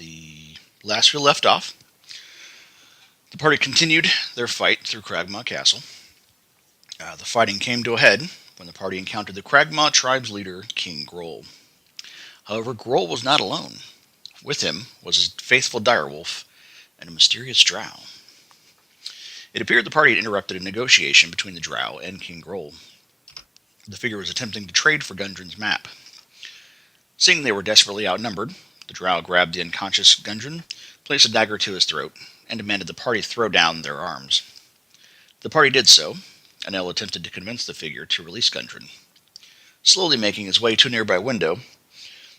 the last we left off, the party continued their fight through Cragmaw Castle. The fighting came to a head when the party encountered the Cragmaw tribe's leader, King Groll. However, Groll was not alone. With him was his faithful direwolf and a mysterious drow. It appeared the party had interrupted a negotiation between the drow and King Groll. The figure was attempting to trade for Gundren's map. Seeing they were desperately outnumbered, the drow grabbed the unconscious Gundren, placed a dagger to his throat, and demanded the party throw down their arms. The party did so, and El attempted to convince the figure to release Gundren. Slowly making his way to a nearby window,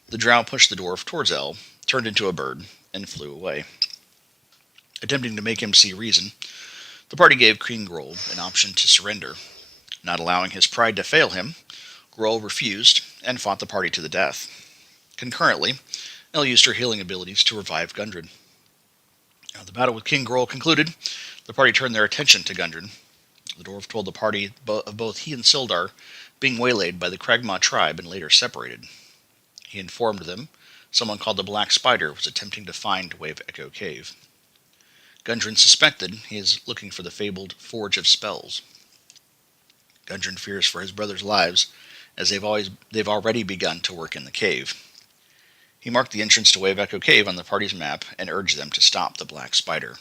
the drow pushed the dwarf towards El, turned into a bird, and flew away. Attempting to make him see reason, the party gave King Groll an option to surrender. Not allowing his pride to fail him, Groll refused and fought the party to the death. Concurrently, El used her healing abilities to revive Gundren. The battle with King Groll concluded, the party turned their attention to Gundren. The dwarf told the party of both he and Sildar being waylaid by the Cragmaw tribe and later separated. He informed them someone called the Black Spider was attempting to find Wave Echo Cave. Gundren suspected he is looking for the fabled Forge of Spells. Gundren fears for his brothers' lives, as they've already begun to work in the cave. He marked the entrance to Wave Echo Cave on the party's map and urged them to stop the Black Spider.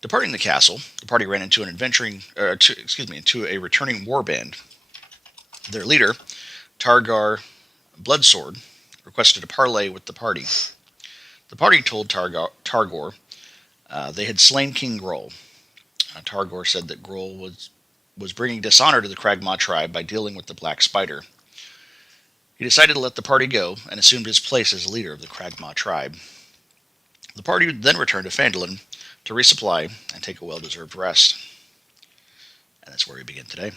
Departing the castle, the party ran into into a returning warband. Their leader, Targar Bloodsword, requested a parley with the party. The party told Targor they had slain King Groll. Targor said that Groll was bringing dishonor to the Cragmaw tribe by dealing with the Black Spider. He decided to let the party go and assumed his place as leader of the Cragmaw tribe. The party then returned to Phandalin to resupply and take a well-deserved rest. And that's where we begin today.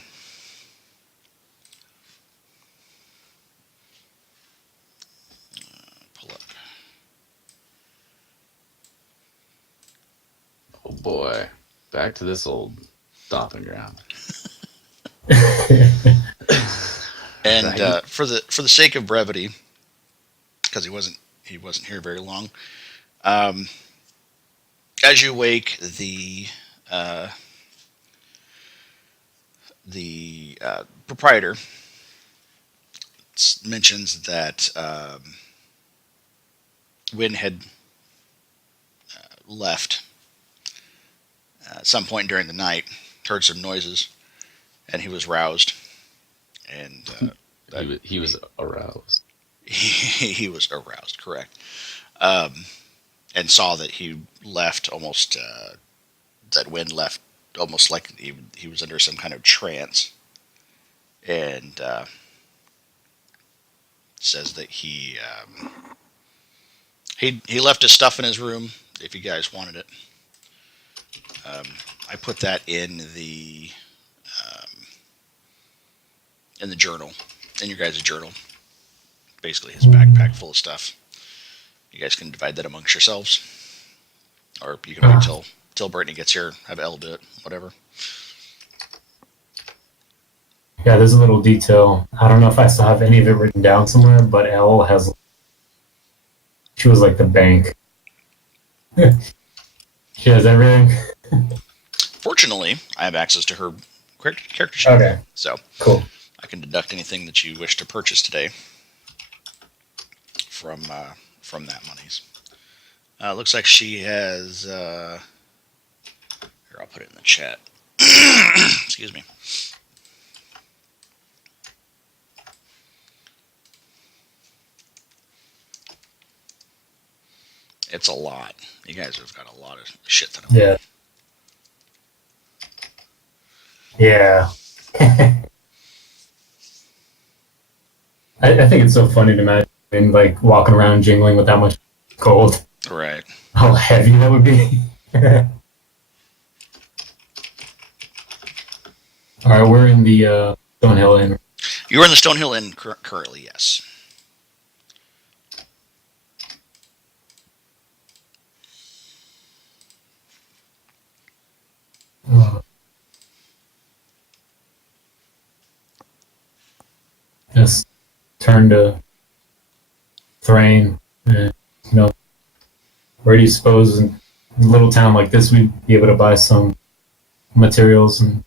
Pull up. Oh boy, back to this old stomping ground. And for the sake of brevity, because he wasn't here very long, as you wake, the proprietor mentions that Wynn had left at some point during the night, heard some noises, and he was roused. And he was aroused. He was aroused, correct. And saw that he left almost, that Wynn left almost like he was under some kind of trance. And says that he left his stuff in his room if you guys wanted it. I put that in the journal, in your guys' journal. Basically his backpack full of stuff. You guys can divide that amongst yourselves. Or you can wait till Brittany gets here, have Elle do it, whatever. Yeah, there's a little detail. I don't know if I still have any of it written down somewhere, but Elle has... She was like the bank. She has everything. Fortunately, I have access to her character sheet. Okay. So, cool. I can deduct anything that you wish to purchase today from that monies. Looks like she has... here, I'll put it in the chat. Excuse me. It's a lot. You guys have got a lot of shit to know. Yeah. Yeah. I think it's so funny to imagine, like, walking around jingling with that much gold. Right. How heavy that would be. Alright, we're in the Stonehill Inn. You're in the Stonehill Inn currently, yes. Just turn to Thrain and, where do you suppose in a little town like this we'd be able to buy some materials and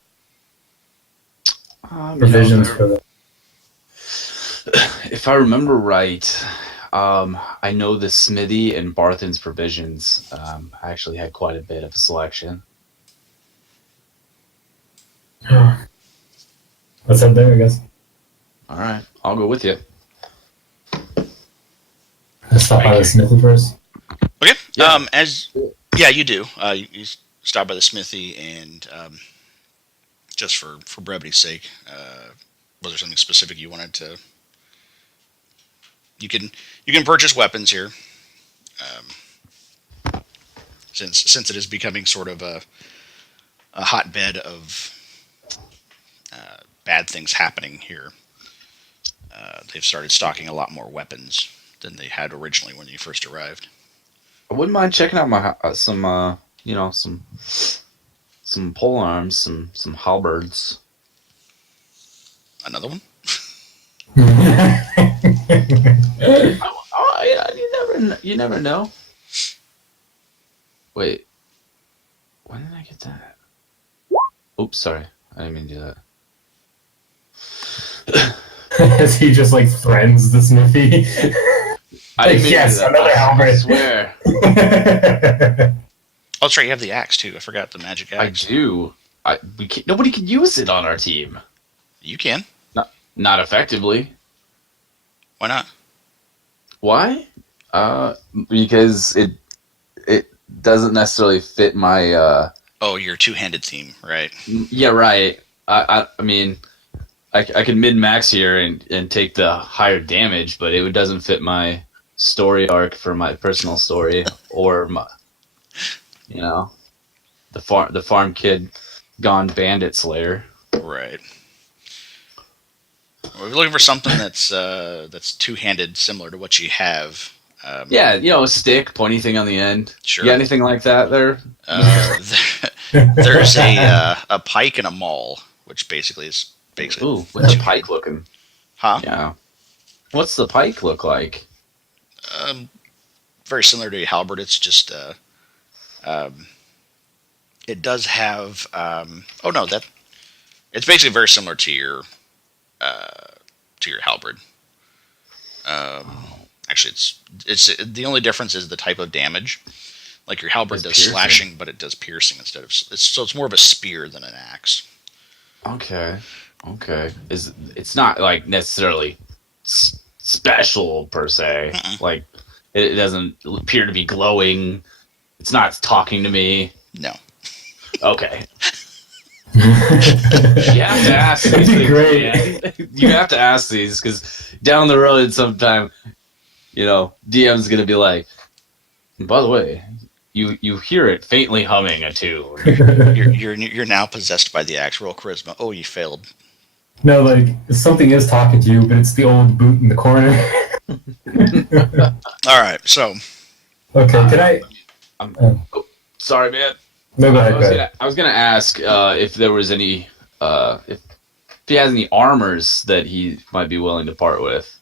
provisions for the? If I remember right, I know the Smithy and Barthen's Provisions actually had quite a bit of a selection. Let's head there, I guess. All right, I'll go with you. Let's stop by the smithy first. Okay. Yeah. You do. You stop by the smithy, and just for brevity's sake, was there something specific you wanted to? You can purchase weapons here, since it is becoming sort of a hotbed of bad things happening here. They've started stocking a lot more weapons than they had originally when you first arrived. I wouldn't mind checking out my some pole arms, some halberds. Another one? You never know. Wait, when did I get that? Oops, sorry, I didn't mean to do that. As he just like threatens the smithy. I didn't mean Yes, to do that. another halberd. I swear. Oh, that's right. You have the axe too. I forgot the magic I axe. do. Nobody can use it on our team. You can. Not effectively. Why not? Why? Because it doesn't necessarily fit my. Oh, your two-handed theme, right? Yeah, right. I mean, I can min-max here and take the higher damage, but it doesn't fit my story arc for my personal story or my, the farm kid gone bandit slayer. Right. We're looking for something that's two-handed, similar to what you have. Yeah, a stick, pointy thing on the end. Sure. You got anything like that there? There's a pike and a maul, which basically is Ooh, what's the pike looking? Huh? Yeah. What's the pike look like? Very similar to a halberd. It's just it does have it's basically very similar to your halberd. Actually, it's the only difference is the type of damage. Like your halberd does piercing. slashing, but it does piercing instead of it's more of a spear than an axe. Okay. It's not like necessarily special per se. Mm-mm. Like it doesn't appear to be glowing. It's not talking to me. No. Okay. You have to ask these That'd be things, great. man. You have to ask these because down the road sometime, DM's gonna be like, by the way, you hear it faintly humming a tune. You're now possessed by the axe. Roll charisma. Oh, you failed. No, like something is talking to you, but it's the old boot in the corner. All right, so Okay, can I? Sorry, man. No, go ahead. I was gonna ask if there was any if he has any armors that he might be willing to part with.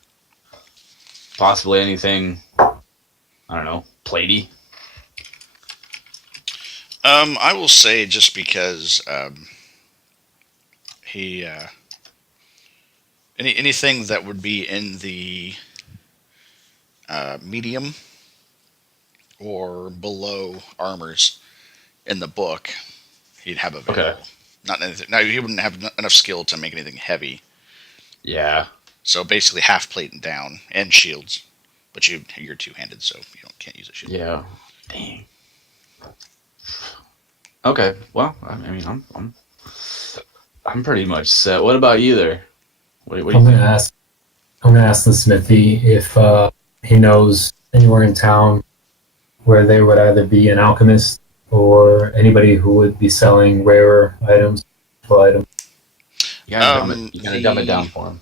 Possibly anything. I don't know, platey. I will say just because he anything that would be in the medium or below armors in the book, he'd have available. Okay. Not anything. Now he wouldn't have enough skill to make anything heavy. Yeah. So basically, half plate and down, and shields. But you're two-handed, so you can't use a shield. Yeah. Dang. Okay. Well, I mean, I'm pretty much set. What about you there? What do you I'm think? gonna ask the smithy if he knows anywhere in town where there would either be an alchemist or anybody who would be selling rarer items, items. You gotta dumb it down for him.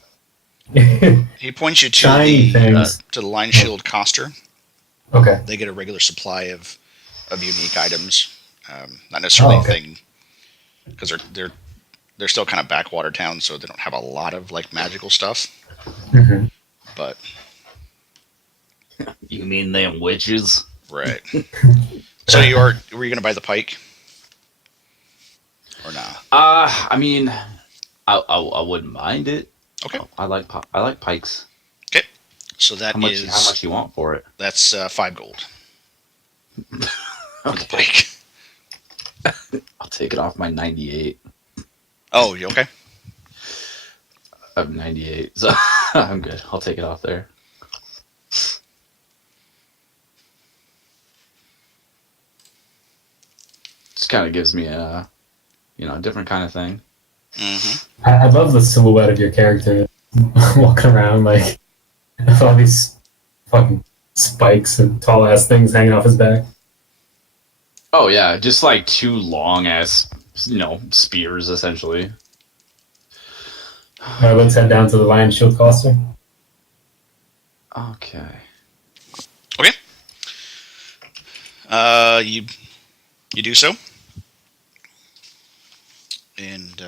He points you to Shiny things. to the line shield coster. Okay. They get a regular supply of unique items. Not necessarily anything, because they're still kind of backwater town, so they don't have a lot of like magical stuff. Mm-hmm. But You mean them witches? Right. So were you going to buy the pike? Or not? I mean, I wouldn't mind it. Okay. I like pikes. Okay. So How much you want for it? That's 5 gold for the Okay. pike. I'll take it off my 98. Oh, you okay? I have 98, so I'm good. I'll take it off there. Just kind of gives me a different kind of thing. Mm-hmm. I love the silhouette of your character walking around like with all these fucking spikes and tall ass things hanging off his back. Oh yeah, just like 2 long ass, spears essentially. All right, let's head down to the Lion Shield Cluster. Okay. Okay. You do so. And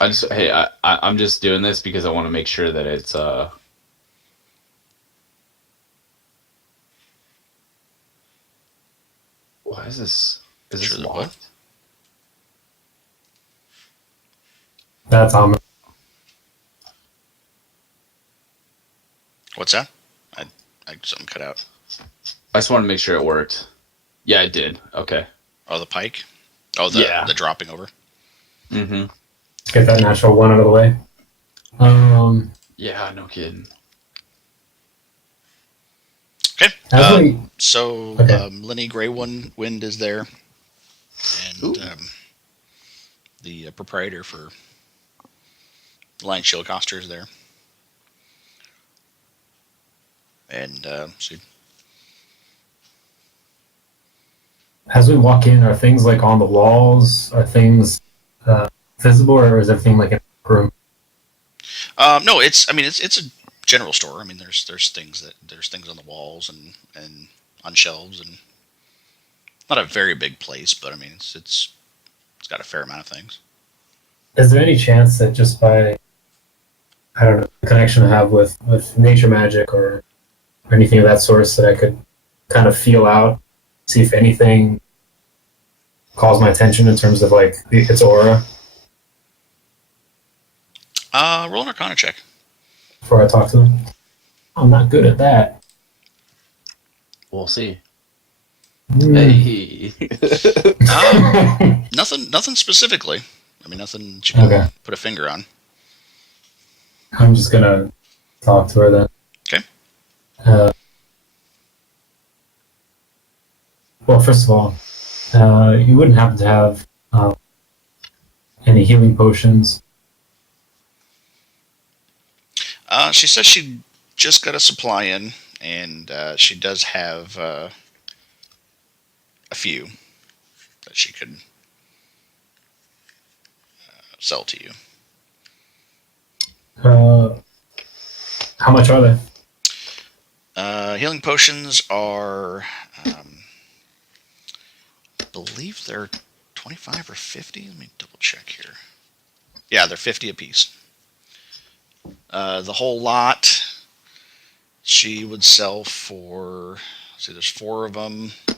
I'm just doing this because I want to make sure that it's why is this Sure that what? locked? That's ominous. What's that? I something cut out. I just wanted to make sure it worked. Yeah, it did. Okay. Oh, the pike. Oh, the dropping over. Mm-hmm. Let's get that natural one out of the way. Yeah, no kidding. Okay. So Okay. Lenny Grey Wind is there, and the proprietor for Lion Shield Coster is there, and so As we walk in, are things like on the walls? Are things visible, or is everything like in a room? no, it's a general store. I mean, there's things on the walls and on shelves, and not a very big place, but I mean it's got a fair amount of things. Is there any chance that just by, I don't know, the connection I have with nature magic or anything of that source, that I could kind of feel out, see if anything calls my attention in terms of like its aura Roll an Arcana check. before I talk to them? I'm not good at that. We'll see. Mm. Hey. Nothing specifically. I mean, nothing that you can Okay. put a finger on. I'm just gonna talk to her then. Okay. Well, first of all, you wouldn't happen to have any healing potions? She says she just got a supply in, and she does have a few that she could sell to you. How much are they? Healing potions are, I believe they're 25 or 50. Let me double check here. Yeah, they're 50 apiece. The whole lot she would sell for, let's see, there's 4 of them. A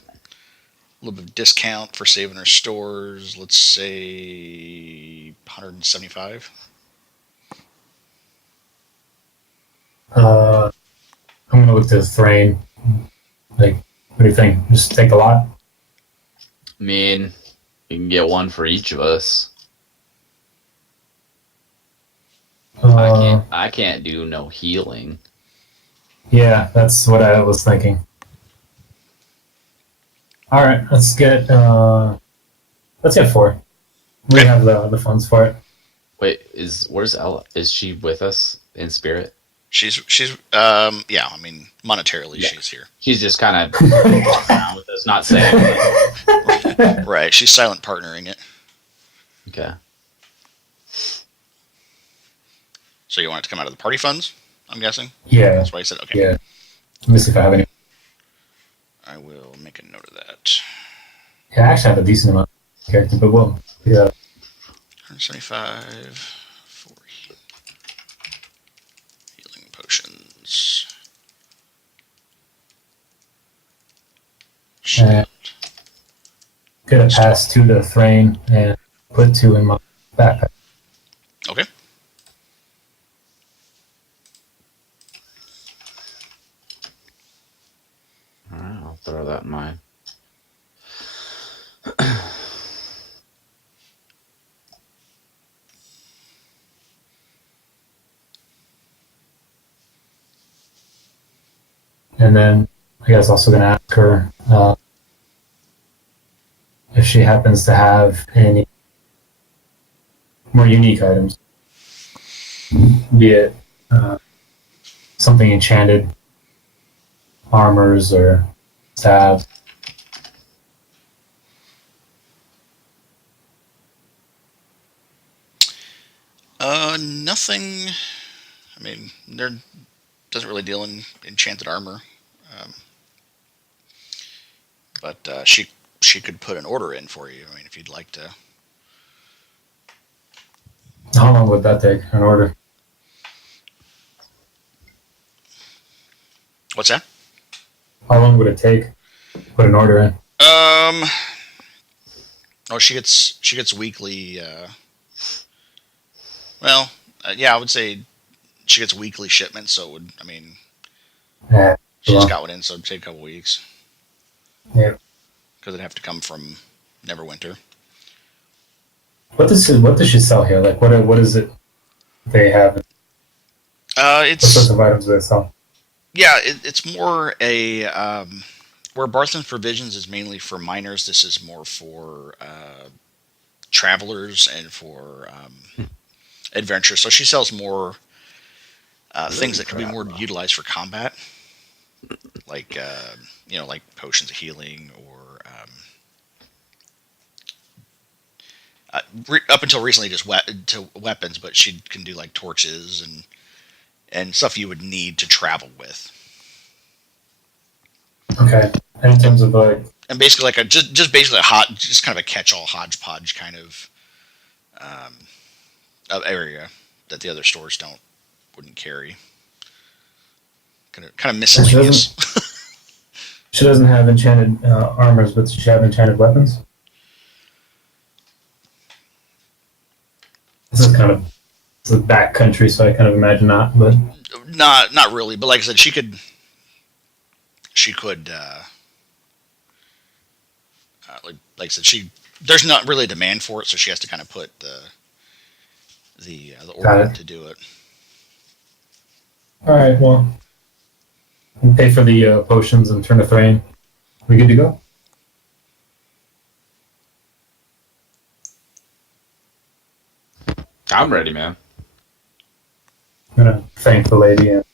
little bit of discount for saving her stores. Let's say 175. I'm gonna look to Thrain. Like, what do you think? Just take a lot? I mean, you can get one for each of us. I can't do no healing. Yeah, that's what I was thinking. All right, let's get 4. We have the funds for it. Wait, where's Ella? Is she with us in spirit? She's yeah, I mean, monetarily Yeah. she's here. She's just kind of walking around with us, not saying anything. Right, she's silent partnering it. Okay. So you want it to come out of the party funds, I'm guessing? Yeah, That's why I said okay. yeah. Let me see if I have any. I will make a note of that. Yeah, I actually have a decent amount of character, but we'll do that. 175 for healing potions. and get a pass to the Thrain and put 2 in my backpack. Okay. All right, I'll throw that in mine. And then I guess also going to ask her if she happens to have any more unique items, be it something enchanted, armors or stabs. Nothing. I mean, there doesn't really deal in enchanted armor, um, but she could put an order in for you. I mean, if you'd like to. How long would that take in order? What's that? How long would it take to put an order in? Oh, she gets weekly. Yeah, I would say she gets weekly shipments. So it would. I mean, Yeah. she just got one in, so it'd take a couple weeks. Yeah. Because it'd have to come from Neverwinter. What does she sell here? Like what is it they have? It's What sorts of items do they sell? Yeah, it's more a where Barthen's Provisions is mainly for miners. This is more for travelers and for adventurers. So she sells more things that could be more utilized for combat, like like potions of healing or up until recently just to weapons. But she can do like torches and stuff you would need to travel with. Okay. And in terms of like, and basically like just basically just kind of a catch-all hodgepodge kind of area that the other stores wouldn't carry. Kind of miscellaneous. She doesn't have enchanted armors, but does she have enchanted weapons? This is kind of it's a back country, so I kind of imagine not. But not really. But like I said, she could. Like I said, there's not really a demand for it, so she has to kind of put the order to do it. All right, well, we'll pay for the potions and turn the Thrain. We good to go? I'm ready, man. I'm gonna thank the lady and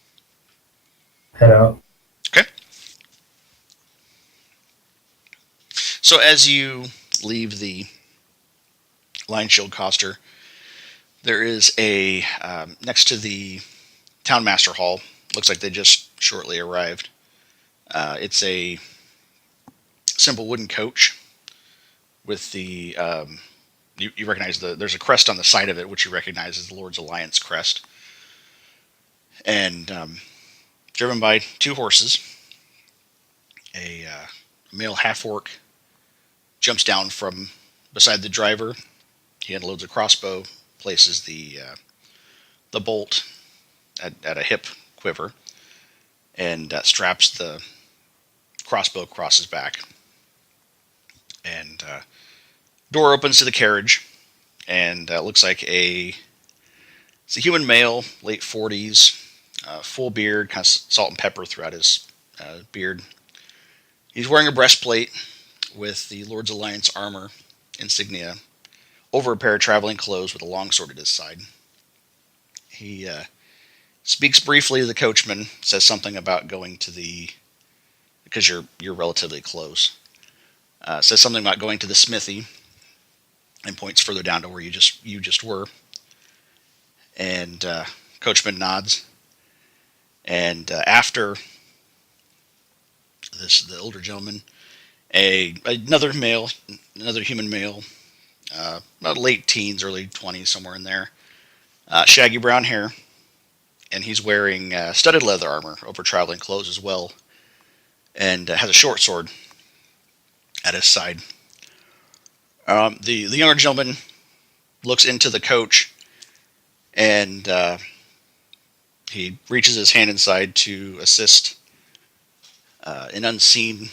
head out. Okay. So as you leave the Lion Shield Coster, there is a next to the Town Master Hall. Looks like they just shortly arrived. It's a simple wooden coach with the you recognize there's a crest on the side of it, which you recognize as the Lord's Alliance crest, and driven by 2 horses. A male half-orc jumps down from beside the driver. He unloads a crossbow, places the bolt at a hip quiver, and straps the crossbow across his back. And door opens to the carriage, and looks like it's a human male, late 40s, full beard, kind of salt and pepper throughout his beard. He's wearing a breastplate with the Lord's Alliance armor insignia over a pair of traveling clothes with a longsword at his side. He speaks briefly to the coachman, says something about going to because you're relatively close. Says something about going to the smithy, and points further down to where you just were. And coachman nods. And after the older gentleman, another human male, about late teens, early 20s, somewhere in there, shaggy brown hair, and he's wearing studded leather armor over traveling clothes as well, and has a short sword at his side. The younger gentleman looks into the coach, and he reaches his hand inside to assist an unseen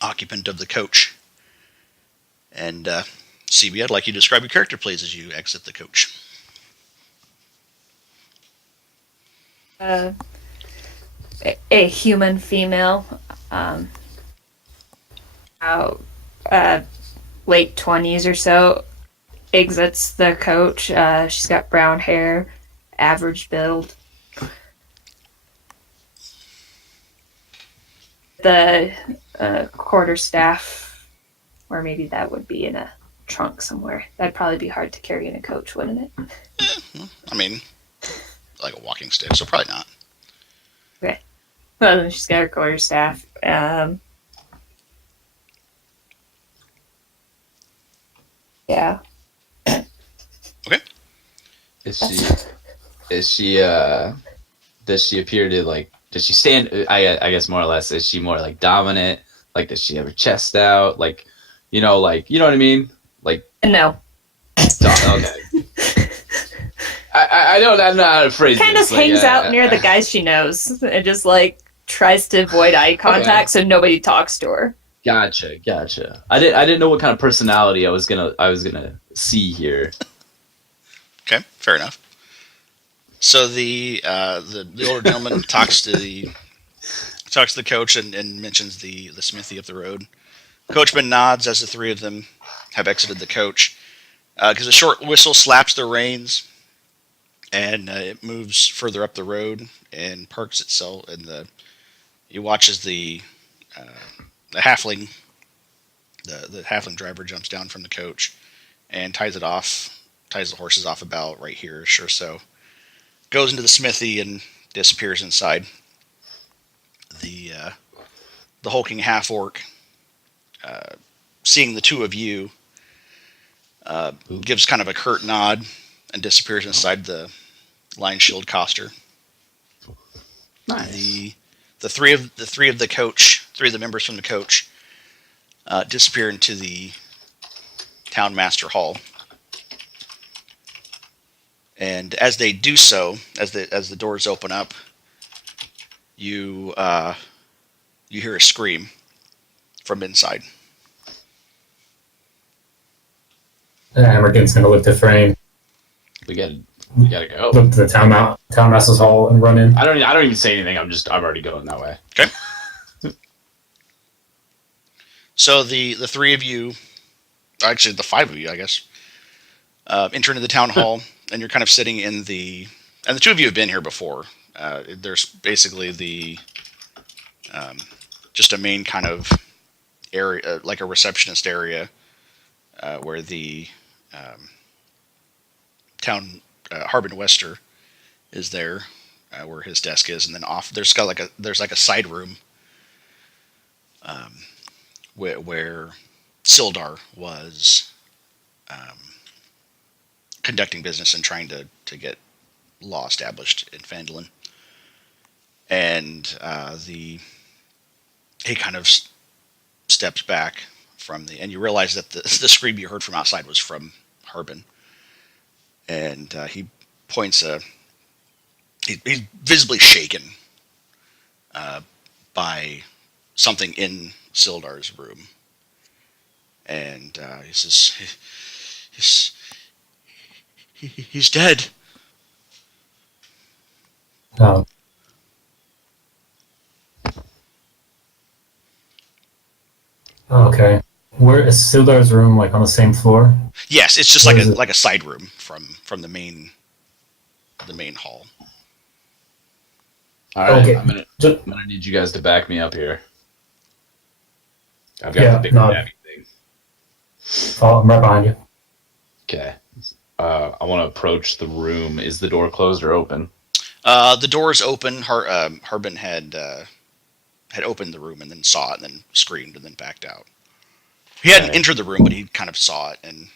occupant of the coach. And CB, I'd like you to describe your character, please, as you exit the coach. A human female, out late 20s or so, exits the coach. She's got brown hair, average build. The quarterstaff, or maybe that would be in a trunk somewhere. That'd probably be hard to carry in a coach, wouldn't it? I mean, like a walking stick, so probably not. Okay. Well, then she's got her quarterstaff. Yeah. Okay. Does she appear to like? Does she stand? I guess more or less. Is she more like dominant? Like, does she have her chest out? Like, you know what I mean? Like, No. okay. I don't know how to phrase Kind this. of hangs out near the guys she knows and just like tries to avoid eye contact so nobody talks to her. Gotcha. I didn't know what kind of personality I was gonna see here. Okay, fair enough. So the older gentleman talks to the coach and mentions the smithy up the road. Coachman nods as the three of them have exited the coach, because a short whistle slaps the reins, and it moves further up the road and parks itself. And he watches the halfling, the halfling driver jumps down from the coach and ties the horses off about right here-ish or so. Goes into the smithy and disappears inside. The hulking half orc, seeing the two of you, gives kind of a curt nod and disappears inside the Lion Shield coster. Nice. The three of the members from the coach disappear into the town master hall. And as they do so, as the doors open up, you hear a scream from inside. Hammerkin's gonna lift the frame, We gotta go. look to the town master's hall, and run in. I don't even say anything. I'm already going that way. Okay. So the three of you, actually the five of you, I guess, enter into the town hall, and you're kind of sitting in the two of you have been here before. There's basically just a main kind of area, like a receptionist area, where the town Harbin Wester is there, where his desk is, and then off there's like a side room, where Sildar was conducting business and trying to get law established in Phandalin. And he kind of steps back from and you realize that the scream you heard from outside was from Harbin. And he points he's visibly shaken by something in Sildar's room. And he says, he's dead. Okay. Where is Sildar's room? Like on the same floor? Yes, it's just like a side room from the main hall. All right, Okay. I'm gonna need you guys to back me up here. I've got Yeah, the big no. heavy thing. Oh, I'm right behind you. Okay. I want to approach the room. Is the door closed or open? The door is open. Harbin had opened the room and then saw it and then screamed and then backed out. He hadn't entered the room, but he kind of saw it and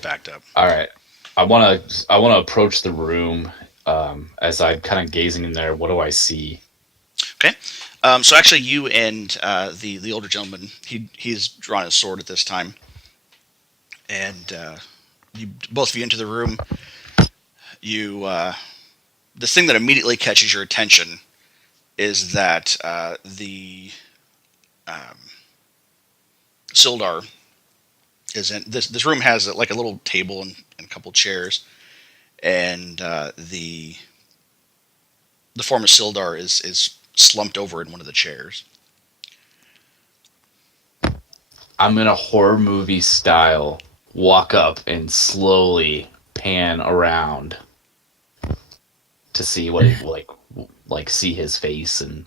backed up. All right. I want to approach the room. As I'm kind of gazing in there, what do I see? Okay. So actually, you and the older gentleman, he's drawn his sword at this time, and you both of you into the room. You the thing that immediately catches your attention is that the Sildar is in this room has like a little table and a couple chairs, and the form of Sildar is slumped over in one of the chairs. I'm in a horror movie style walk up and slowly pan around to see what he, like see his face in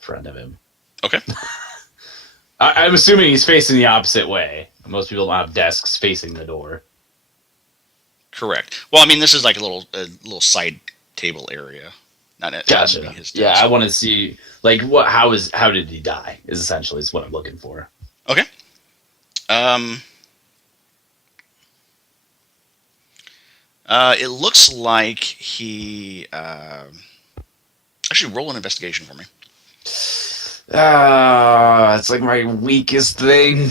front of him. Okay. I'm assuming he's facing the opposite way. Most people don't have desks facing the door. Correct. Well, I mean, this is like a little side table area. Not Gotcha. his desk. Yeah, I want to see like how did he die? Is essentially what I'm looking for. Okay. It looks like he actually roll an investigation for me. It's like my weakest thing.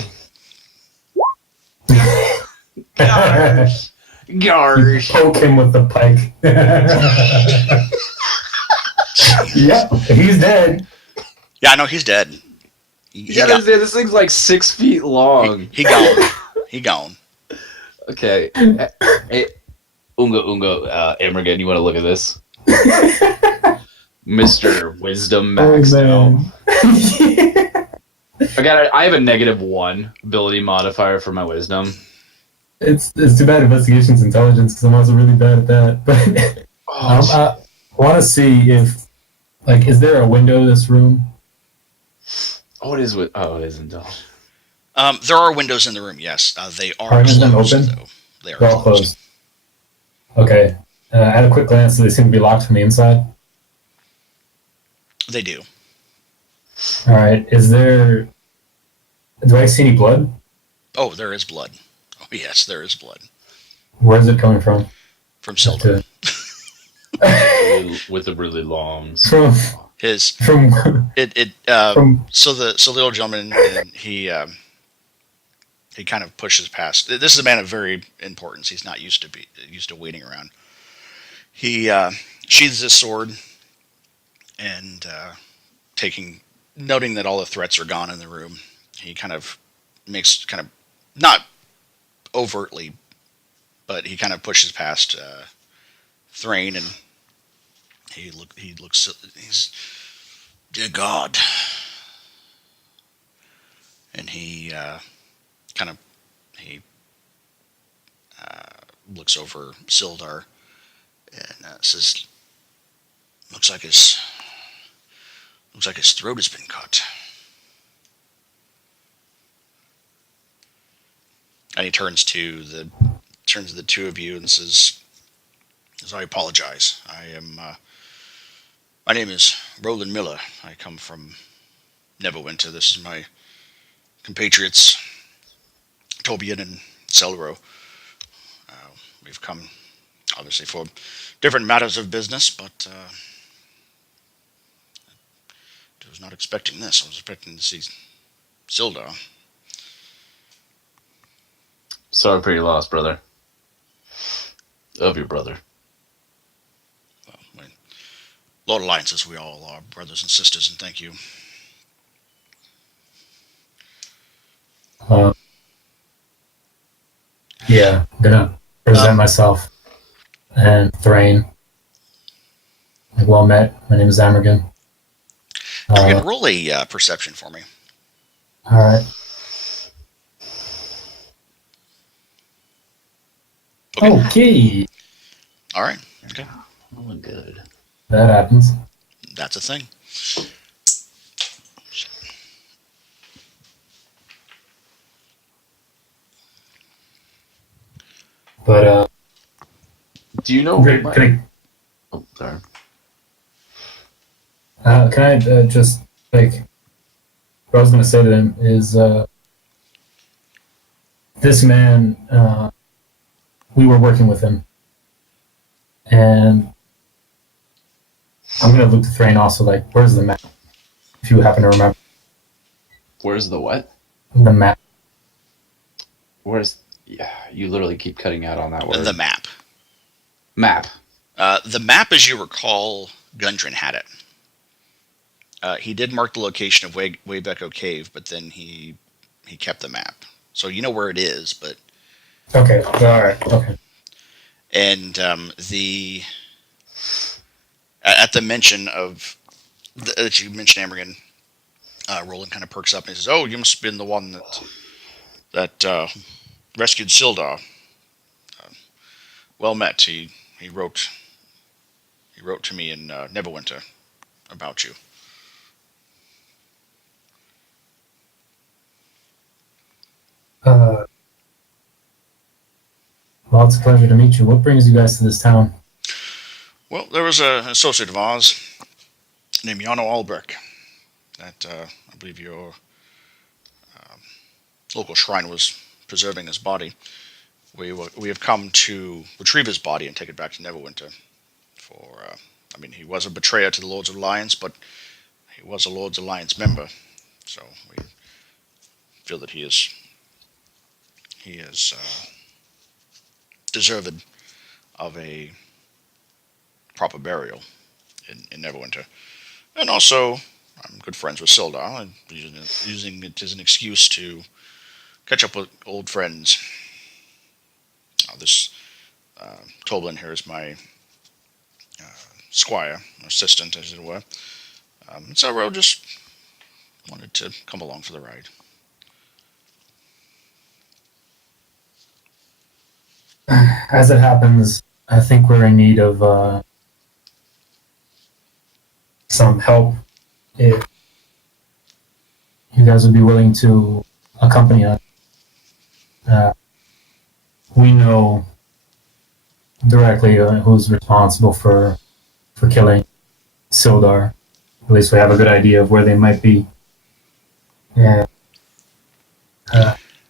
Gosh. Gosh. Poke him with the pike. Yep, he's dead. Yeah, I know he's dead. This thing's like 6 feet long. He gone. He gone. Okay. Hey, Unga, Emergen, you want to look at this? Mr. Wisdom Max now. I have a -1 ability modifier for my wisdom. It's too bad investigation's intelligence because I'm also really bad at that. But I want to see if, like, is there a window in this room? It is intelligence. There are windows in the room. Yes, they are Are any of them closed. open? Though. They are They're all closed. closed. Okay. At a quick glance, do they seem to be locked from the inside? They do. All right. Do I see any blood? Oh, there is blood. Oh, yes, there is blood. Where is it coming from? From Silver. With a really long. From So the old gentleman, he kind of pushes past. This is a man of very importance. He's not used to waiting around. He sheathes his sword and noting that all the threats are gone in the room, he kind of not overtly, but he kind of pushes past Thrain, and he's, dear God, and he looks over Sildar and says, looks like his throat has been cut. And he turns to the two of you and says, I apologize. My name is Roland Miller. I come from Neverwinter. This is my compatriots, Tobian and Celro. We've come, obviously, for different matters of business, but I was not expecting this. I was expecting to see Sildar. Sorry for your loss, brother. Of your brother. Well, Lord Alliances, we all are brothers and sisters, and thank you. Yeah, I'm gonna present myself and Thrain. Like, well met. My name is Amergan. You can roll a perception for me. All right. Okay. All right. Okay. Oh, good. That happens. That's a thing. But do you know? Oh, sorry. Can I just like? What I was gonna say to them is, this man. We were working with him, and I'm gonna look to Thrain also. Like, where's the map? if you happen to remember Where's the what? the map. Where's... Yeah, you literally keep cutting out on that word. The map. Map. The map, as you recall, Gundren had it. He did mark the location of Waybecco Cave, but then he kept the map. So you know where it is, but... Okay, alright, okay. And at the mention of... that you mentioned Ambergen, Roland kind of perks up and he says, "Oh, you must have been the one that rescued Sildar. Well met." He wrote to me in Neverwinter about you. Well, it's a pleasure to meet you. What brings you guys to this town? Well, there was an associate of ours named Jano Albrecht that I believe your local shrine was preserving his body. We have come to retrieve his body and take it back to Neverwinter. I mean, he was a betrayer to the Lords of Alliance, but he was a Lords of Alliance member, so we feel that he is deserved of a proper burial in Neverwinter. And also, I'm good friends with Sildar, and using it as an excuse to catch up with old friends. This Toblin here is my squire, assistant, as it were. So I just wanted to come along for the ride. As it happens, I think we're in need of some help. If you guys would be willing to accompany us, we know directly who's responsible for killing Sildar. At least we have a good idea of where they might be. And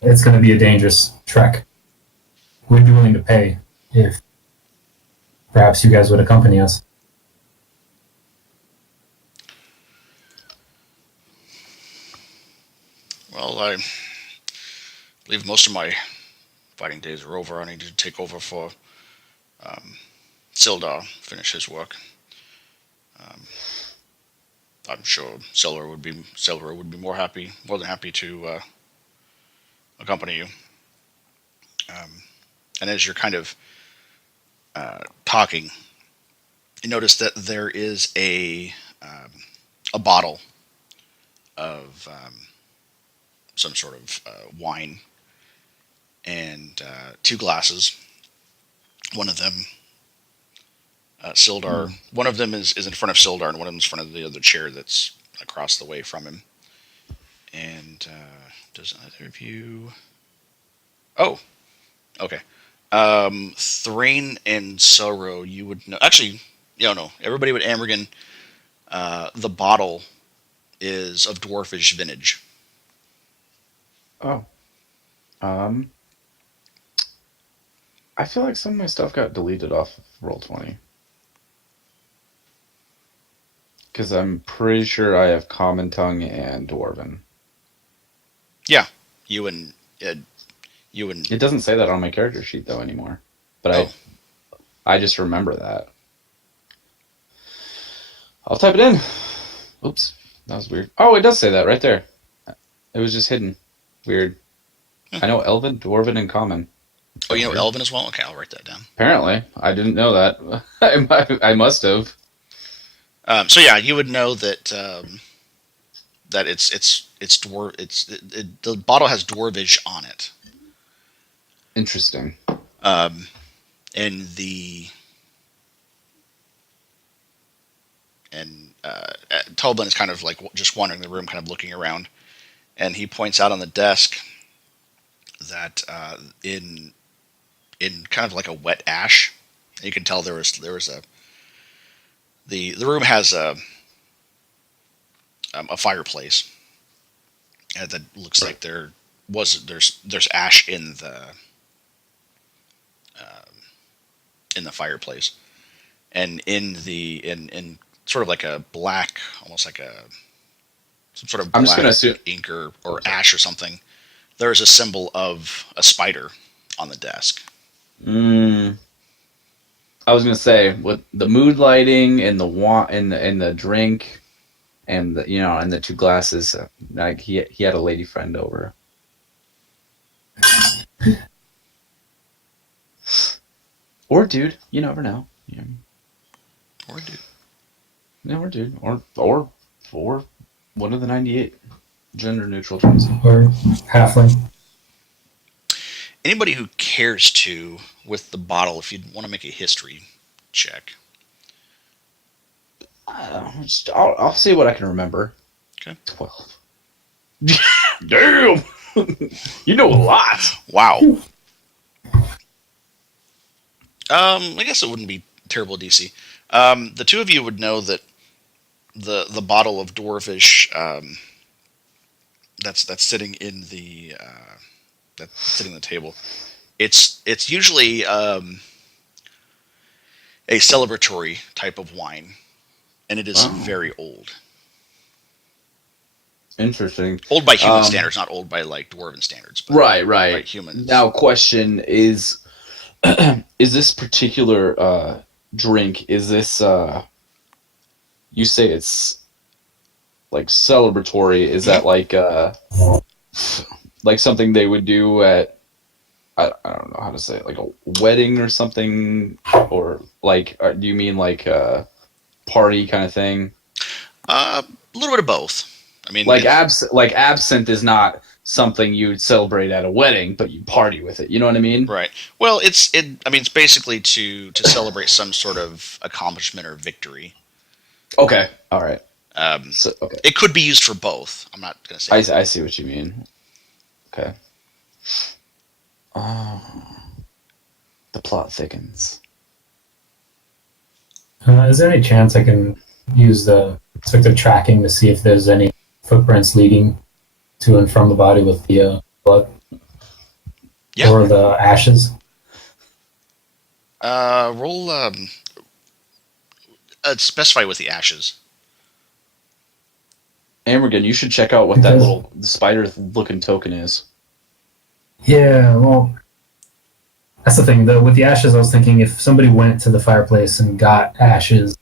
it's going to be a dangerous trek. We'd be willing to pay if perhaps you guys would accompany us. Well, I believe most of my fighting days are over. I need to take over for Sildar, finish his work. I'm sure Silver would be more than happy to accompany you. And as you're kind of talking, you notice that there is a bottle of some sort of wine and two glasses. One of them, Sildar. One of them is in front of Sildar, and one of them is in front of the other chair that's across the way from him. And does either of you? Oh, okay. Thrain and Sorrow, you would know. Actually, no. Everybody but Ambergen. The bottle is of dwarfish vintage. Oh. I feel like some of my stuff got deleted off of Roll20. Because I'm pretty sure I have Common Tongue and Dwarven. Yeah, you and. It doesn't say that on my character sheet though anymore, but I just remember that. I'll type it in. Oops, that was weird. Oh, it does say that right there. It was just hidden. Weird. I know Elven, Dwarven, and Common. Oh, you know Elven as well? Okay, I'll write that down. Apparently, I didn't know that. I must have. So yeah, you would know that that the bottle has dwarvish on it. Interesting. And Tobin is kind of like just wandering the room, kind of looking around, and he points out on the desk that in kind of like a wet ash, you can tell there was the room has a fireplace, and that looks like there's ash in the fireplace, and in sort of like a black, almost like a some sort of I'm just black gonna assume. ink or ash or something, there is a symbol of a spider on the desk. Mm, I was gonna say with the mood lighting and the and the drink and and the two glasses. Like he had a lady friend over. Or dude, you never know. Yeah. Or dude. No, or dude, or one of the 98 gender neutral terms. Or halfling. Anybody who cares to with the bottle, if you want to make a history check. I'll see what I can remember. Okay. 12. Damn, you know a lot. Wow. I guess it wouldn't be terrible DC. The two of you would know that the bottle of dwarvish that's sitting in the that's sitting on the table. It's usually a celebratory type of wine, and it is very old. Interesting. Old by human standards, not old by like dwarven standards. But Right. by humans. Now, question is: is this particular drink? Is this you say it's like celebratory? Is that like something they would do at I don't know how to say it, like a wedding or something, or like do you mean like a party kind of thing? A little bit of both. I mean, Like absinthe is not something you would celebrate at a wedding, but you party with it. You know what I mean? right. Well, I mean, it's basically to celebrate some sort of accomplishment or victory. Okay. All right. So, okay. It could be used for both. I'm not going to say. I see what you mean. Okay. Oh, the plot thickens. Is there any chance I can use the spectre tracking to see if there's any footprints leading to and from the body with the blood? Yeah. Or the ashes? Roll. Specify with the ashes. Amergen, you should check out what that little spider-looking token is. Yeah, well, that's the thing. With the ashes, I was thinking if somebody went to the fireplace and got ashes,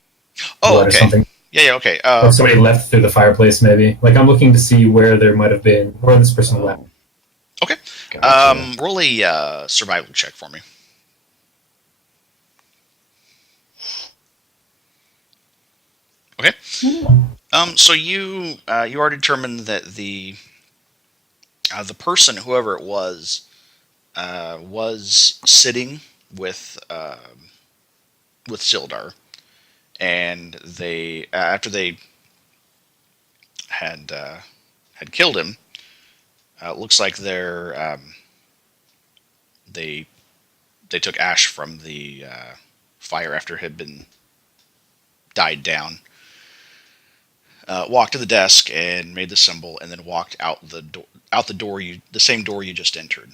Oh, or okay. something, Yeah, okay. or if somebody left through the fireplace, maybe. Like, I'm looking to see where there might have been, where this person went. Okay. Gotcha. Roll a survival check for me. Okay. So you already determined that the person, whoever it was sitting with Sildar, and they after they had killed him, looks like they took ash from the fire after it had been died down. Walked to the desk and made the symbol, and then walked out the door. The same door you just entered.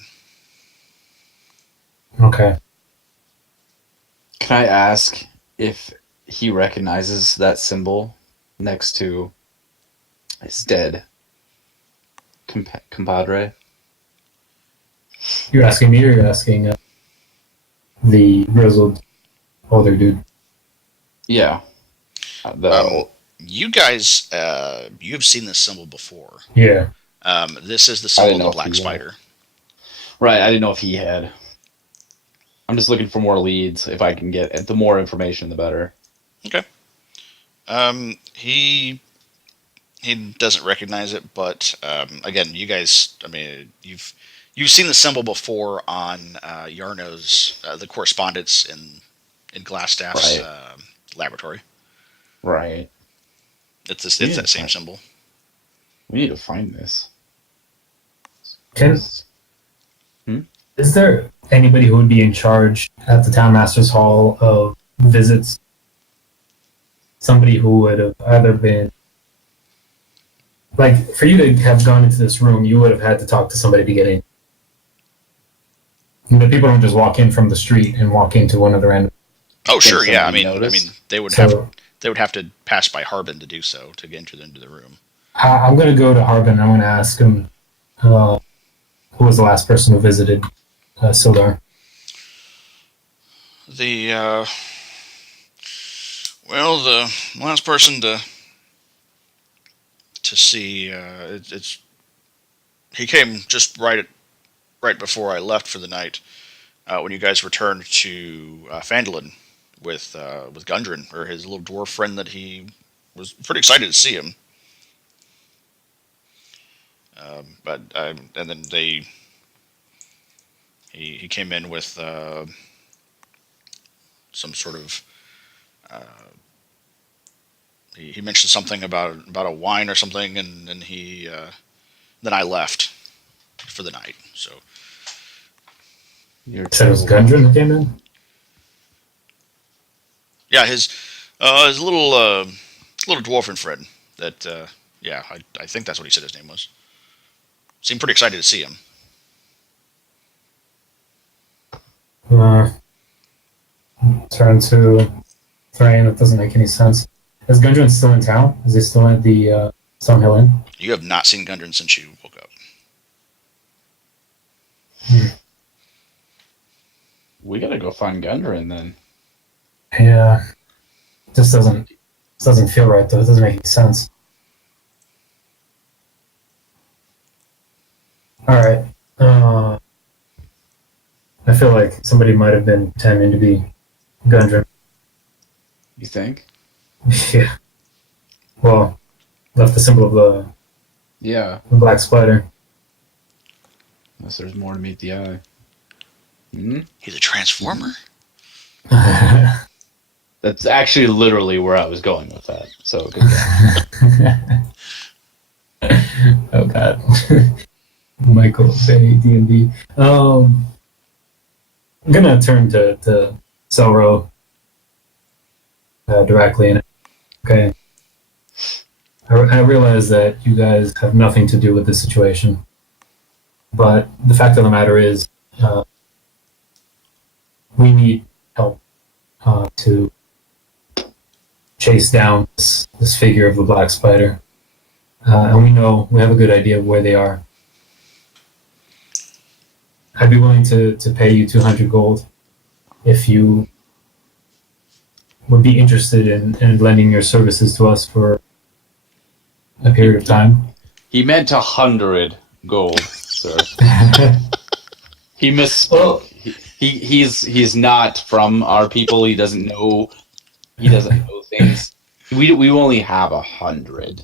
Okay. Can I ask if he recognizes that symbol next to his dead compadre? You're asking me, or you're asking the grizzled older dude? Yeah. You guys, you have seen this symbol before. Yeah. This is the symbol of the black spider. Right, I didn't know if he had. I'm just looking for more leads. If I can get the more information, the better. Okay. He doesn't recognize it, but again, you guys, I mean, you've seen the symbol before on Yarno's the correspondence in Glassstaff's laboratory. Right. It's that same symbol. We need to find this. Is there anybody who would be in charge at the Town Master's Hall of visits? Somebody who would have either been... Like, for you to have gone into this room, you would have had to talk to somebody to get in. The people don't just walk in from the street and walk into one of the random... Oh, sure, yeah. I mean, they would have to pass by Harbin to do so, to get into the room. I'm going to go to Harbin. I'm going to ask him who was the last person who visited Sildar. The the last person to see it's he came just right before I left for the night. When you guys returned to Phandalin with Gundren, or his little dwarf friend that he was pretty excited to see him. And then he came in with some sort of he mentioned something about a wine or something, and then I left for the night. So You're Said it was Gundren who came in? yeah, his little dwarfen friend that I think that's what he said his name was. Seemed pretty excited to see him. Turn to Thrain. That doesn't make any sense. Is Gundren still in town? Is he still at the Stonehill Inn? You have not seen Gundren since you woke up. We gotta go find Gundren then. Yeah. This doesn't feel right though. It doesn't make any sense. Alright. I feel like somebody might have been pretending to be Gundren. You think? Yeah. Well, left the symbol of Yeah. the black spider. Unless there's more to meet the eye. Hmm? He's a transformer. That's actually literally where I was going with that. So good job. Oh god. Michael Bay D&D. I'm gonna turn to Selro directly, and okay. I realize that you guys have nothing to do with this situation, but the fact of the matter is, we need help to chase down this figure of the black spider, and we have a good idea of where they are. I'd be willing to pay you 200 gold if you would be interested in lending your services to us for a period of time. He meant 100 gold, sir. He misspoke. Well, He's not from our people. He doesn't know things. We only have 100.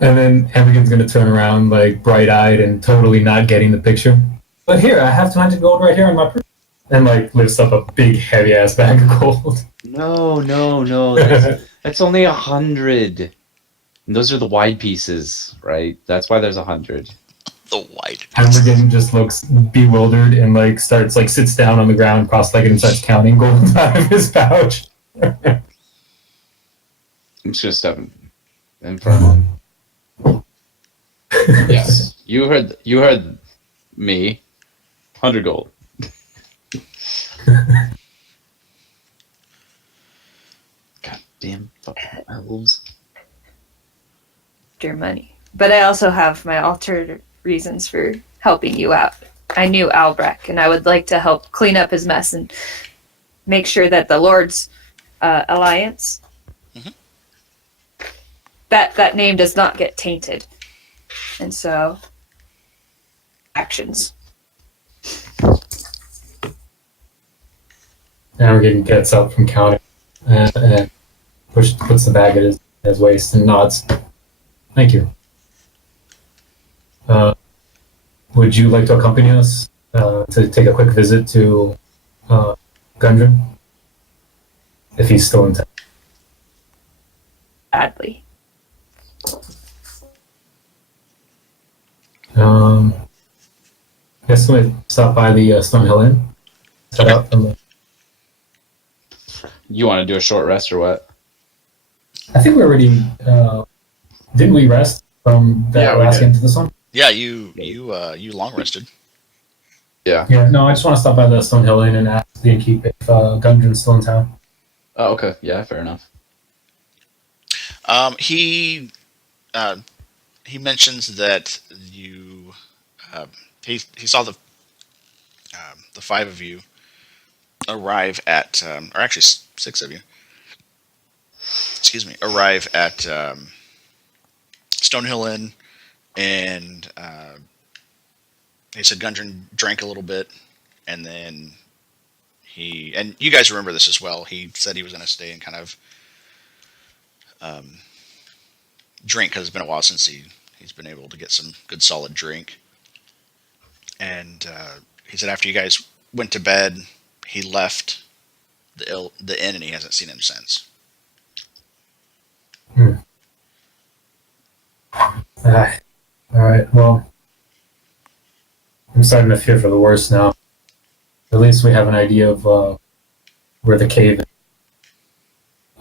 and then Hemrigan's going to turn around like bright-eyed and totally not getting the picture. But here, I have 200 gold right here on my purse. And like lifts up a big heavy-ass bag of gold. No. That's only 100. And those are the wide pieces, right? That's why there's 100. The white. Hemrigan just looks bewildered and like sits down on the ground cross-legged and starts counting gold out of his pouch. I'm just gonna step in front of him. Yes, you heard me. 100 gold. Goddamn fucking elves. Your money. But I also have my alternative reasons for helping you out. I knew Albrecht, and I would like to help clean up his mess and make sure that the Lord's Alliance, that name does not get tainted. And so, actions. Hemrigan gets up from counting and puts the bag at his waist and nods. Thank you. Would you like to accompany us to take a quick visit to Gundren? If he's still in town. Badly. I guess we might stop by the Stonehill Inn. Set out from the... You want to do a short rest or what? I think we already... didn't we rest from that last game to this one? Yeah, you long rested. Yeah. Yeah, no, I just want to stop by the Stonehill Inn and ask the innkeep if Gundren's still in town. Oh, okay. Yeah, fair enough. He he mentions that you uh, he saw the five of you arrive at, or actually six of you, excuse me, arrive at Stonehill Inn, and he said Gundren drank a little bit, and then and you guys remember this as well. He said he was going to stay and kind of drink because it's been a while since he's been able to get some good solid drink. And he said after you guys went to bed, he left the inn and he hasn't seen him since. All right. Well, I'm starting to fear for the worst now. At least we have an idea of where the cave is.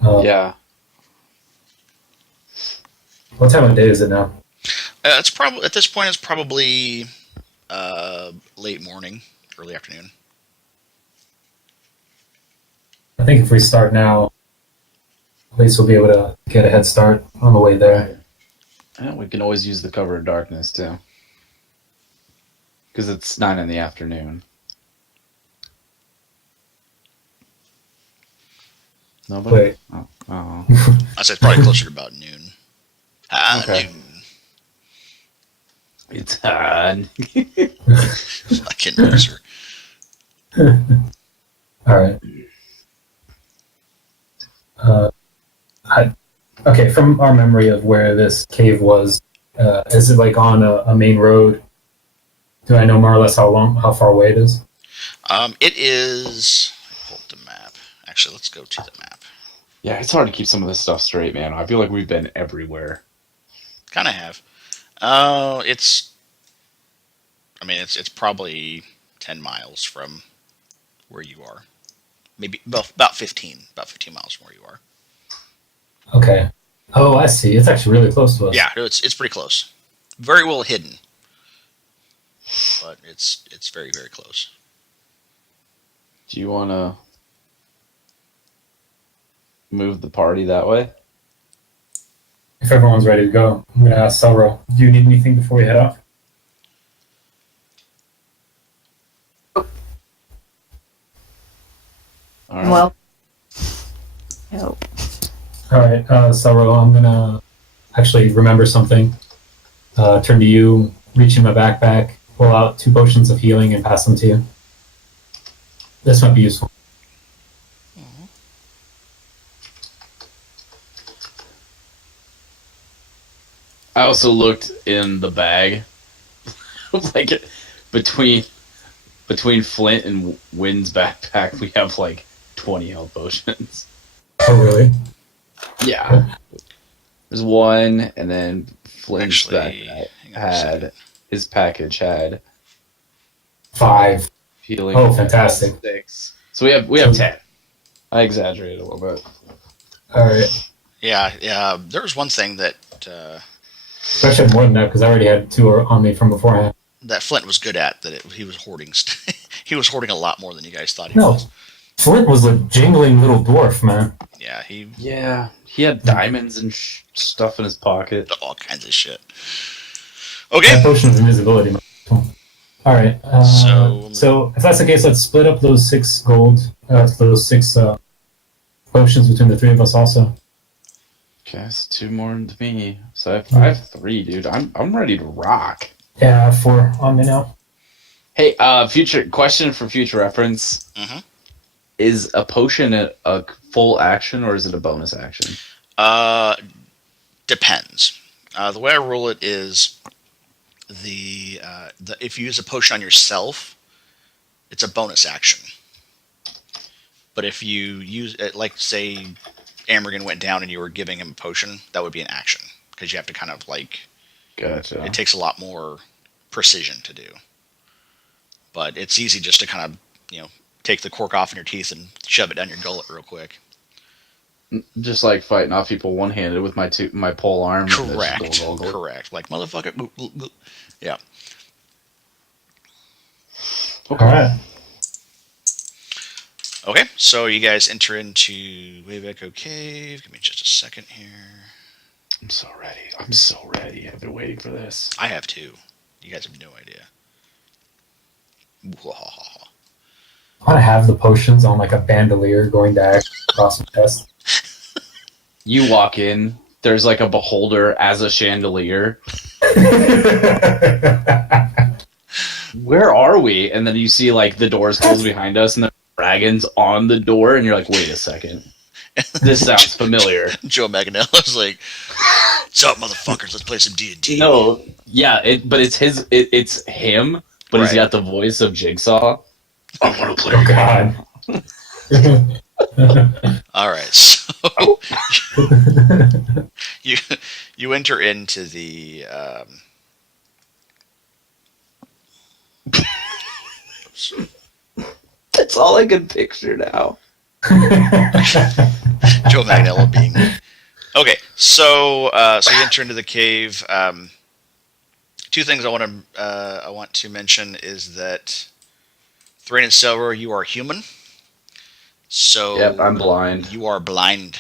Yeah. What time of day is it now? It's probably at this point. It's probably late morning, early afternoon. I think if we start now, at least we'll be able to get a head start on the way there. And we can always use the cover of darkness too, because it's 9 in the afternoon. Nobody. Wait. Oh. I said probably closer to about noon. Okay. Noon. It's I can't answer. All right. Okay, from our memory of where this cave was, is it like on a main road? Do I know more or less how far away it is? It is. Pull up the map. Actually, let's go to the map. Yeah, it's hard to keep some of this stuff straight, man. I feel like we've been everywhere. Kind of have. It's. I mean, it's probably 10 miles from where you are. Maybe about 15 miles from where you are. Okay. Oh, I see. It's actually really close to us. Yeah, it's pretty close. Very well hidden, but it's very, very close. Do you want to move the party that way? If everyone's ready to go, I'm going to ask Selro, do you need anything before we head off? All right. Well, no. All right, Selro, I'm going to actually remember something. Turn to you, reach in my backpack, pull out 2 potions of healing, and pass them to you. This might be useful. I also looked in the bag, like between Flint and Wynn's backpack, we have like 20 health potions. Oh, really? Yeah. There's one, and then Flint's Actually, backpack hang on a second. his package had 5. healing. Oh, fantastic. 6. So we have 10. I exaggerated a little bit. All right. Yeah. There was one thing that So I should have more than that because I already had 2 on me from beforehand. that Flint was good at. That he was hoarding. He was hoarding a lot more than you guys thought he No. was. Flint was a jingling little dwarf, man. Yeah, He had diamonds and stuff in his pocket. all kinds of shit. That Okay. potion of invisibility. All right. So if that's the case, let's split up those 6 gold, those 6 potions between the 3 of us also. Okay, so 2 more than me. So I have 3, dude. I'm ready to rock. Yeah, I have 4 on me now. Hey, future question for future reference. Mm-hmm. Is a potion a full action or is it a bonus action? Depends. The way I rule it is the if you use a potion on yourself, it's a bonus action. But if you use it, like say Amergan went down and you were giving him a potion, that would be an action because you have to kind of like. Gotcha. It takes a lot more precision to do. But it's easy just to kind of take the cork off in your teeth and shove it down your gullet real quick. Just like fighting off people one-handed with my pole arm. Correct. Like motherfucker. Boop, boop, boop. Yeah. Okay. All right. Okay, so you guys enter into Wave Echo Cave. Give me just a second here. I'm so ready. I'm so ready. I've been waiting for this. I have too. You guys have no idea. I want to have the potions on like a bandolier going diagonally across the chest. You walk in, there's like a beholder as a chandelier. Where are we? And then you see like the doors close behind us and the dragons on the door, and you're like, wait a second. This sounds familiar. Joe Manganiello's like, "What's up, motherfuckers? Let's play some D&D." No, yeah, but it's his. It's him, but he's Right. got the voice of Jigsaw. I want to play. Oh God. All right, so you enter into the. That's all I can picture now. Joe Manganiello being okay. So you enter into the cave. Two things I want to mention is that Thrain and Silver, you are human. So Yep, I'm blind. You are blind,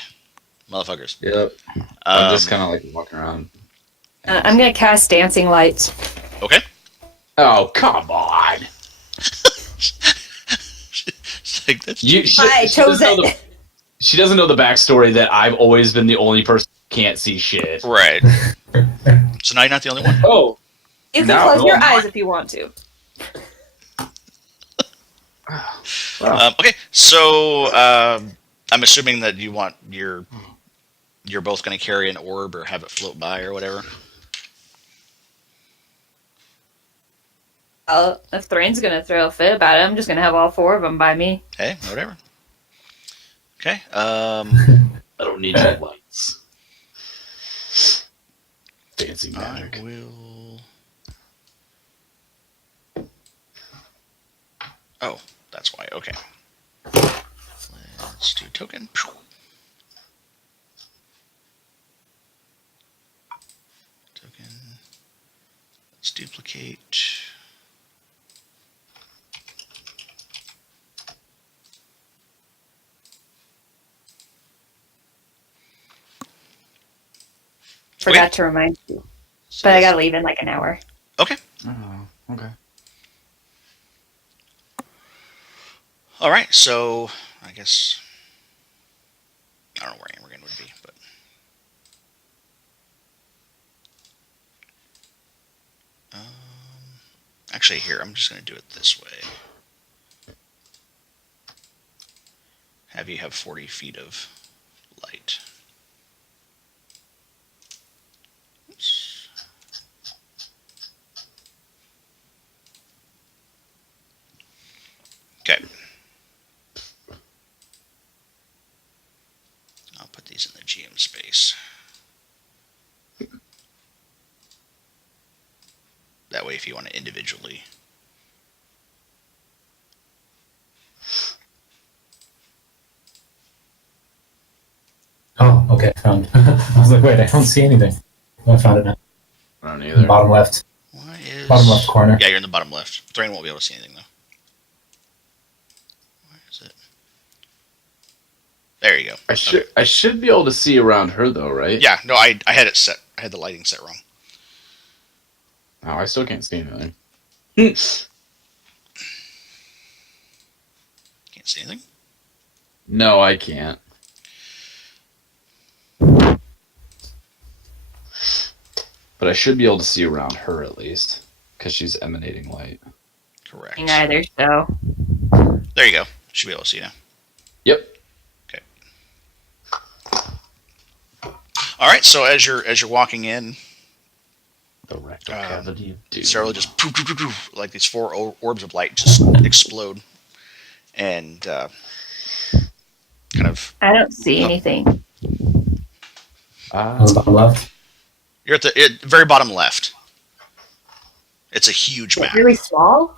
motherfuckers. Yep. I'm just kind of like walking around. I'm gonna cast dancing lights. Okay. Oh, come on. It's like, that's I chose it. She doesn't know the backstory that I've always been the only person who can't see shit. right. So now you're not the only one. Oh. You can Now- close your eyes if you want to. Wow. Okay, so I'm assuming that you're both going to carry an orb or have it float by or whatever. If Thrain's gonna throw a fit about it, I'm just gonna have all four of them by me. Hey, whatever. Okay. I don't need your lights. Fancy magic. I will. Oh, that's why. Okay. Let's do token. Token. Let's duplicate. Forgot to remind you, So but I gotta leave in like an hour. Okay. Oh, okay. All right. So I guess I don't know where Ambergen would be, but actually, here I'm just going to do it this way. Have you have 40 feet of light. Oops. Okay. I'll put these in the GM space. That way, if you want to individually. Oh, okay, found. I was like, wait, I don't see anything. I found it now. I don't either. Bottom left. Why is... Bottom left corner. Yeah, you're in the bottom left. Thrain won't be able to see anything, though. Where is it? There you go. I should be able to see around her though, right? Yeah, no, I had it set. I had the lighting set wrong. Oh, I still can't see anything. Can't see anything? No, I can't. But I should be able to see around her at least, because she's emanating light. Correct. Neither, so. There you go. Should be able to see now. Yep. Okay. All right. So as you're walking in, The rectal cavity of doom. Sarah just poof, poof, poof, poof, like these four orbs of light just explode, and kind of. I don't see anything. On the bottom left. You're at the very bottom left. It's a huge map. Really small?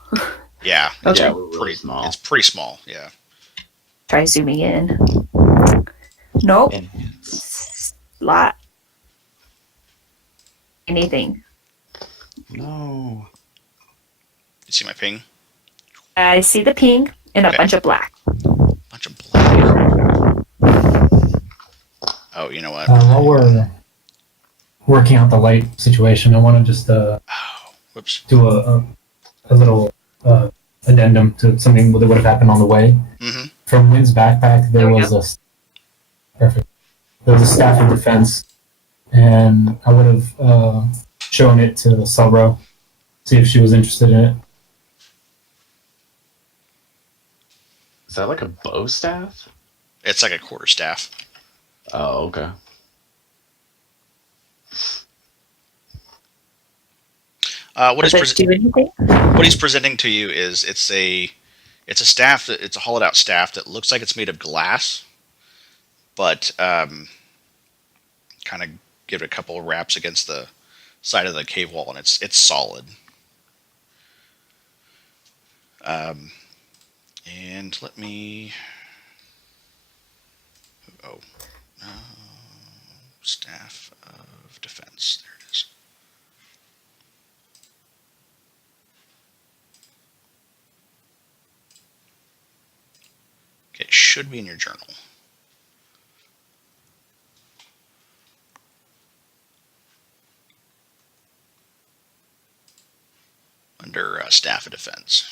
Yeah. Okay. Yeah, we're really small. It's pretty small. Yeah. Try zooming in. Nope. Enhance. Lot. Anything. No. You see my ping? I see the ping and a Okay. bunch of black. Bunch of black. Oh, you know what? While we're working out the light situation, I want to just Oh, whoops. do a little addendum to something that would have happened on the way. Mm-hmm. From Wynn's backpack, there There we was perfect. There was a staff of defense, and I would have shown it to Selro, see if she was interested in it. Is that like a bow staff? It's like a quarterstaff. Oh, okay. What Does it do anything? he's presenting to you is it's a staff it's a hollowed out staff that looks like it's made of glass, but kind of give it a couple of wraps against the side of the cave wall, and it's solid. And let me. Oh, staff of defense. There it is. Okay, it should be in your journal. Under staff of defense.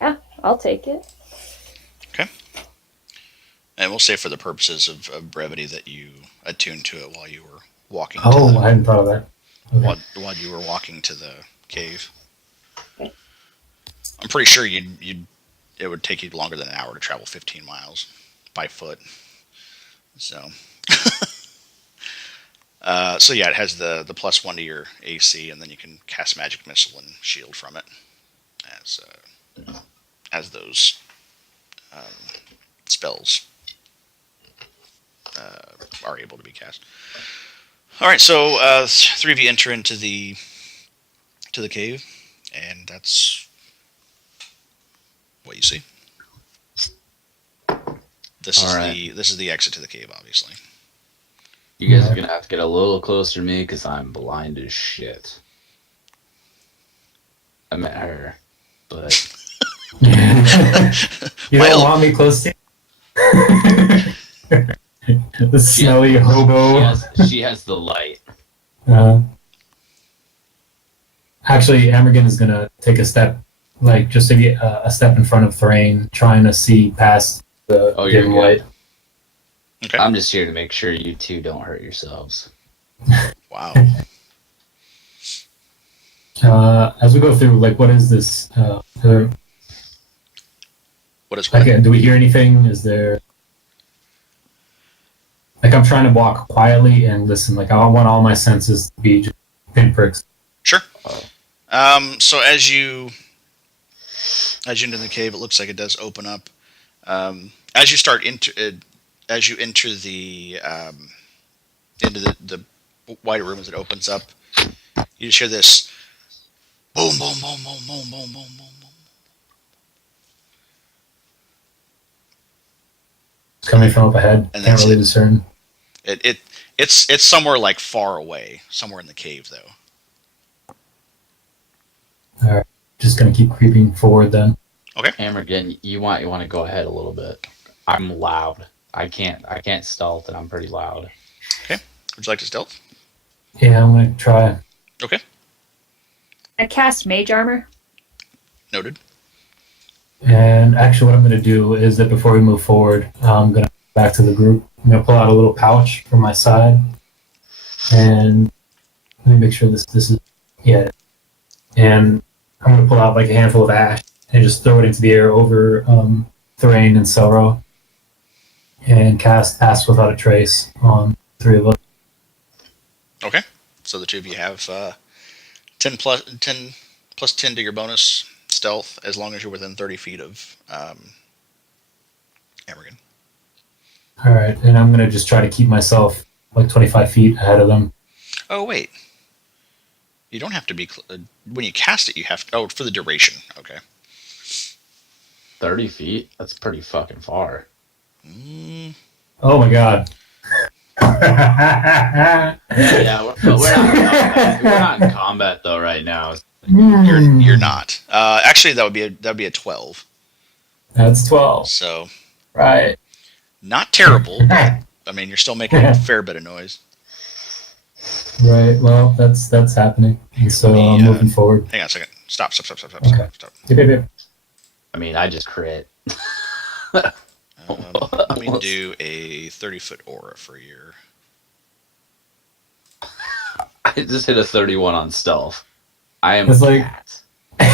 Yeah, I'll take it. Okay. And we'll say for the purposes of brevity that you attuned to it while you were walking. Oh, I hadn't thought of that. Okay. While you were walking to the cave. Okay. I'm pretty sure it would take you longer than an hour to travel 15 miles by foot. So, so yeah, it has the +1 to your AC, and then you can cast magic missile and shield from it as those spells are able to be cast. All right, so 3 of you enter into the cave, and that's what you see. This is the exit to the cave, obviously. You guys are gonna have to get a little closer to me because I'm blind as shit. I met her, but You don't want me close to you? The smelly hobo. she has the light. Actually, Amergan is gonna take a step, like just to get a step in front of Thrain, trying to see past the dim light. Okay. I'm just here to make sure you two don't hurt yourselves. Wow. As we go through, like, what is this? What is what? Like, do we hear anything? Is there? Like, I'm trying to walk quietly and listen. Like, I want all my senses to be just pinpricks. Sure. So as you enter the cave, it looks like it does open up. As you enter the into the wider room as it opens up, you just hear this boom, boom, boom, boom, boom, boom, boom, boom, boom. It's coming from up ahead. And Can't really discern. It's somewhere like far away, somewhere in the cave though. All right, just gonna keep creeping forward then. Okay. Amergan, you want to go ahead a little bit. I'm loud. I can't stealth, and I'm pretty loud. Okay. Would you like to stealth? Yeah, I'm gonna try. Okay. I cast mage armor. Noted. And actually, what I'm gonna do is that before we move forward, I'm gonna go back to the group. I'm gonna pull out a little pouch from my side, and let me make sure this is and I'm going to pull out like a handful of ash and just throw it into the air over Thrain and Selro and cast Pass Without a Trace on 3 of us. Okay. So the 2 of you have 10 plus 10 to your bonus stealth as long as you're within 30 feet of Amergan. All right, and I'm going to just try to keep myself like 25 feet ahead of them. Oh, wait. You don't have to be... when you cast it, you have to... Oh, for the duration. Okay. 30 feet? That's pretty fucking far. Oh my god. Yeah, we're not in combat though right now. You're not. Actually, that'd be a 12. That's 12. So Right. not terrible, but I mean, you're still making a fair bit of noise. Right. Well, that's happening. And Here, so I'm moving forward. hang on a second. Stop. Okay. Yep, yep, yep. I mean, I just crit. Let me do a 30-foot aura for your. I just hit a 31 on stealth. I am It's a like- cat.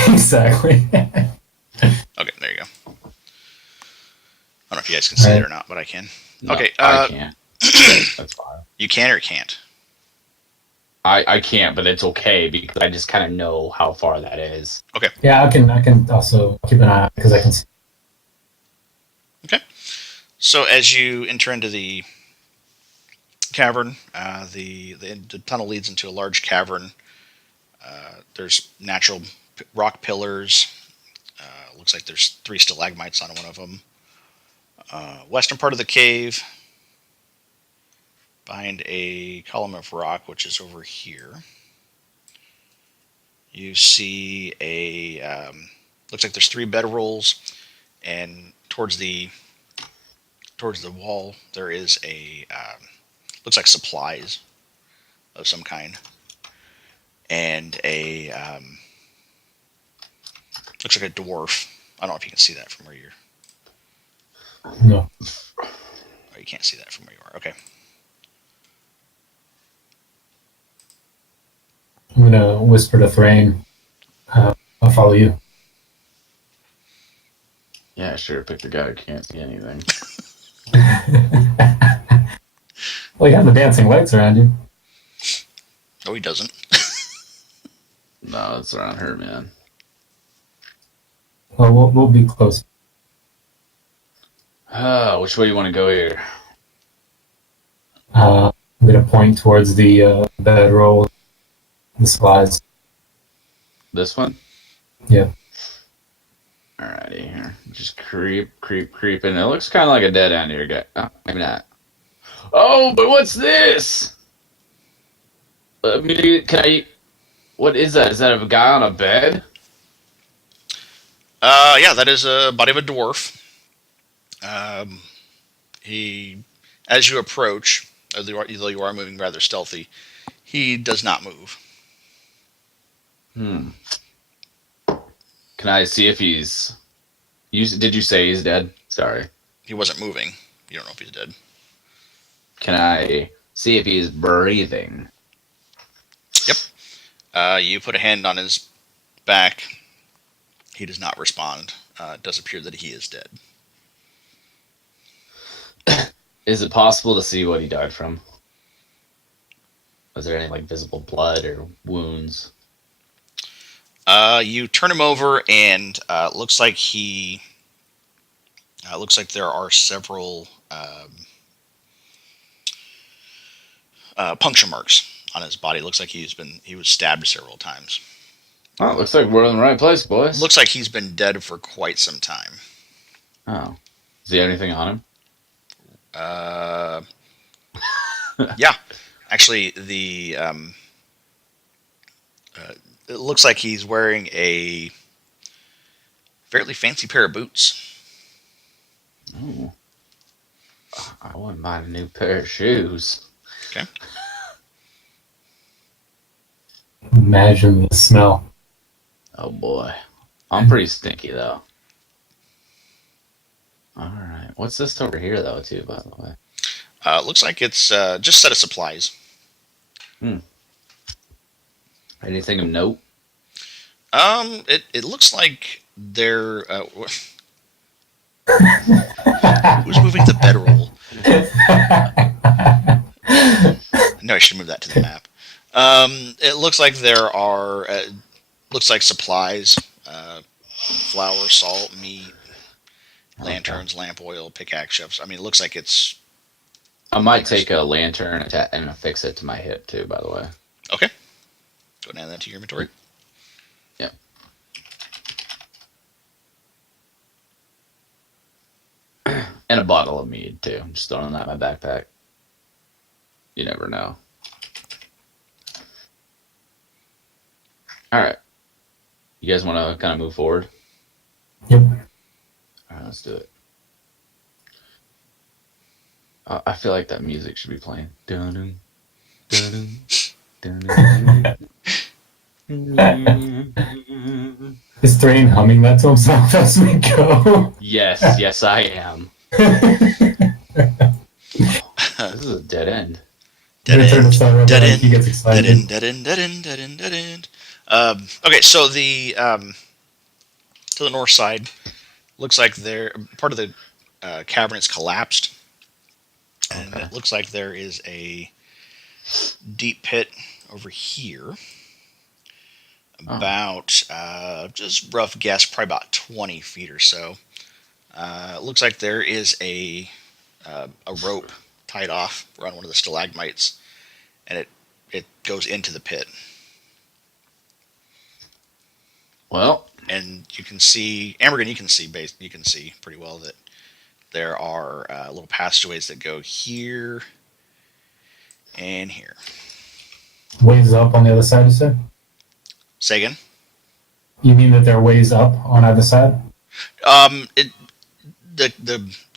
Exactly. Okay, there you go. I don't know if you guys can see Right. it or not, but I can. No, Okay, I can't. That's fine. You can or can't. I can't, but it's okay because I just kind of know how far that is. Yeah, I can also keep an eye out because I can see. So as you enter into the cavern, the tunnel leads into a large cavern. There's natural rock pillars. Looks like there's 3 stalagmites on one of them. Western part of the cave, behind a column of rock, which is over here. You see a looks like there's 3 bedrolls, and towards the wall there is a looks like supplies of some kind, and a looks like a dwarf. I don't know if you can see that from where you're. No. Oh, you can't see that from where you are. Okay. I'm gonna whisper to Thrain. I'll follow you. Yeah, sure. Pick the guy who can't see anything. Well, you have the dancing lights around you. No, he doesn't. No, it's around her, man. Well, we'll be close. Which way you want to go here? I'm gonna point towards the bedroll, the supplies. This one? Yeah. Alrighty, here. Just creeping. It looks kind of like a dead end here, guy. Oh, maybe not. Oh, but what's this? Can I? What is that? Is that a guy on a bed? Yeah, that is a body of a dwarf. He, as you approach, though you are moving rather stealthy, he does not move. Can I see if he's? Did you say he's dead? Sorry. He wasn't moving. You don't know if he's dead. Can I see if he's breathing? Yep. You put a hand on his back. He does not respond. It does appear that he is dead. Is it possible to see what he died from? Was there any visible blood or wounds? You turn him over, and looks like he. Looks like there are several puncture marks on his body. Looks like he was stabbed several times. Oh, looks like we're in the right place, boys. Looks like he's been dead for quite some time. Oh. Does he have anything on him? Yeah. Actually, it looks like he's wearing a fairly fancy pair of boots. Oh. I wouldn't mind a new pair of shoes. Okay. Imagine the smell. Oh boy. I'm pretty stinky though. Alright. What's this over here though too, by the way? Looks like it's just a set of supplies. Anything of note? It looks like they're who's moving the bedroll? No, I should move that to the map. It looks like there are looks like supplies, flour, salt, meat, lanterns, lamp oil, pickaxe shelves. I mean, it looks like it's. I might take a lantern and affix it to my hip too, by the way. Okay. Go and add that to your inventory. Yep. And a bottle of mead, too. I'm just throwing that in my backpack. You never know. All right. You guys want to kind of move forward? Yep. All right, let's do it. I feel like that music should be playing. Dun-dun, dun-dun, dun-dun, dun-dun. Is Thrain humming that to himself as we go? Yes, I am. This is a dead end. Dead Turn end. the sound Dead like end. he gets excited. Dead end. Okay, so the to the north side looks like part of the cavern is collapsed, and Okay. it looks like there is a deep pit over here. About just rough guess, probably about 20 feet or so. It looks like there is a rope tied off around one of the stalagmites, and it goes into the pit. Well, And you can see, Ambergen, you can see pretty well that there are little passageways that go here and here. Ways up on the other side, you said? Say again? You mean that there are ways up on either side? The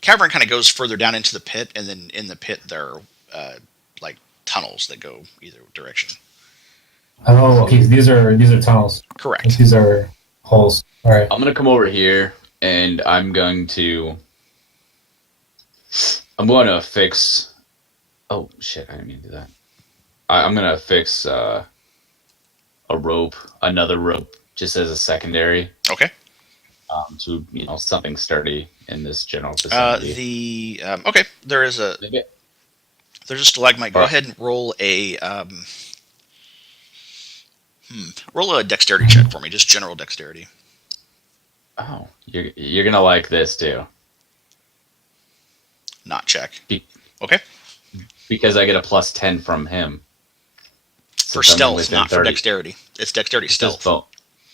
cavern kind of goes further down into the pit, and then in the pit there are like tunnels that go either direction. Oh, okay. These are tunnels. Correct. These are holes. All right. I'm going to come over here, and I'm going to fix... Oh, shit, I didn't mean to do that. I'm going to fix a rope, another rope, just as a secondary. Okay. To, something sturdy in this general vicinity. Okay, there's a stalagmite. Go Alright. ahead and roll a dexterity check for me, just general dexterity. Oh, you're going to like this, too. Not check. Be- Okay. Because I get a plus 10 from him. For Since I'm stealth, within not for 30. dexterity. It's dexterity stealth.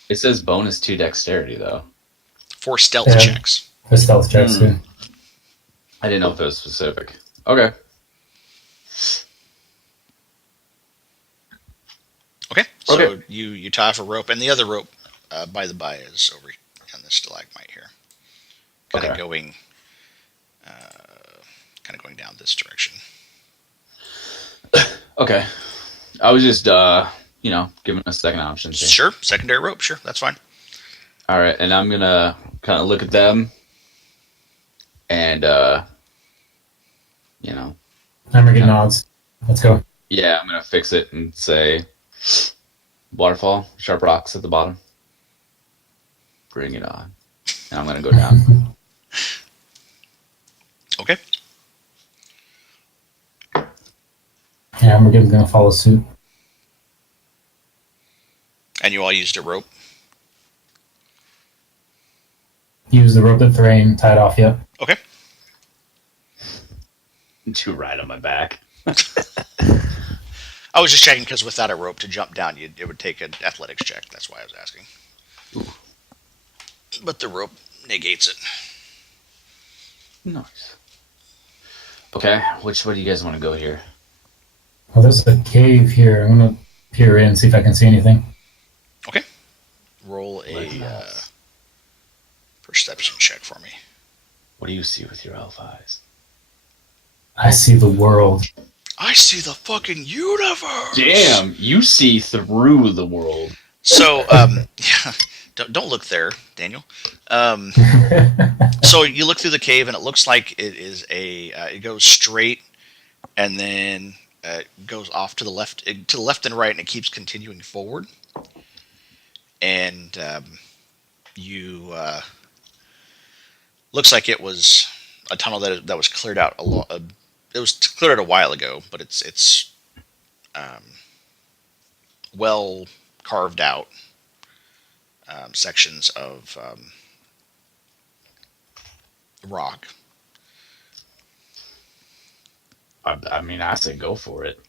It says bonus 2 dexterity, though. For stealth Yeah. checks. For stealth checks, too. I didn't know if it was specific. Okay. Okay. So Okay. you tie off a rope, and the other rope, by the by, is over on the stalagmite here. Kind of Okay. going down this direction. Okay. I was just, giving a second option. Here. Sure. Secondary rope. Sure. That's fine. All right, and I'm gonna kind of look at them, and Hammergen nods. Let's go. yeah, I'm gonna fix it and say, waterfall, sharp rocks at the bottom. Bring it on, and I'm gonna go down. Okay. Hammergen's gonna follow suit. And you all used a rope. Use the rope that Thrain tied off. Yep. Okay. To ride on my back. I was just checking because without a rope to jump down, it would take an athletics check. That's why I was asking. Ooh. But the rope negates it. Nice. Okay, which way do you guys want to go here? Well, there's a cave here. I'm gonna peer in, see if I can see anything. Okay. Roll a perception check for me. What do you see with your elf eyes? I see the world. I see the fucking universe. Damn, you see through the world. So, don't look there, Daniel. So you look through the cave, and it looks like it is it goes straight, and then goes off to the left and right, and it keeps continuing forward. And you looks like it was a tunnel that was cleared out it was cleared out a while ago, but it's well carved out sections of rock. I mean, I say go for it.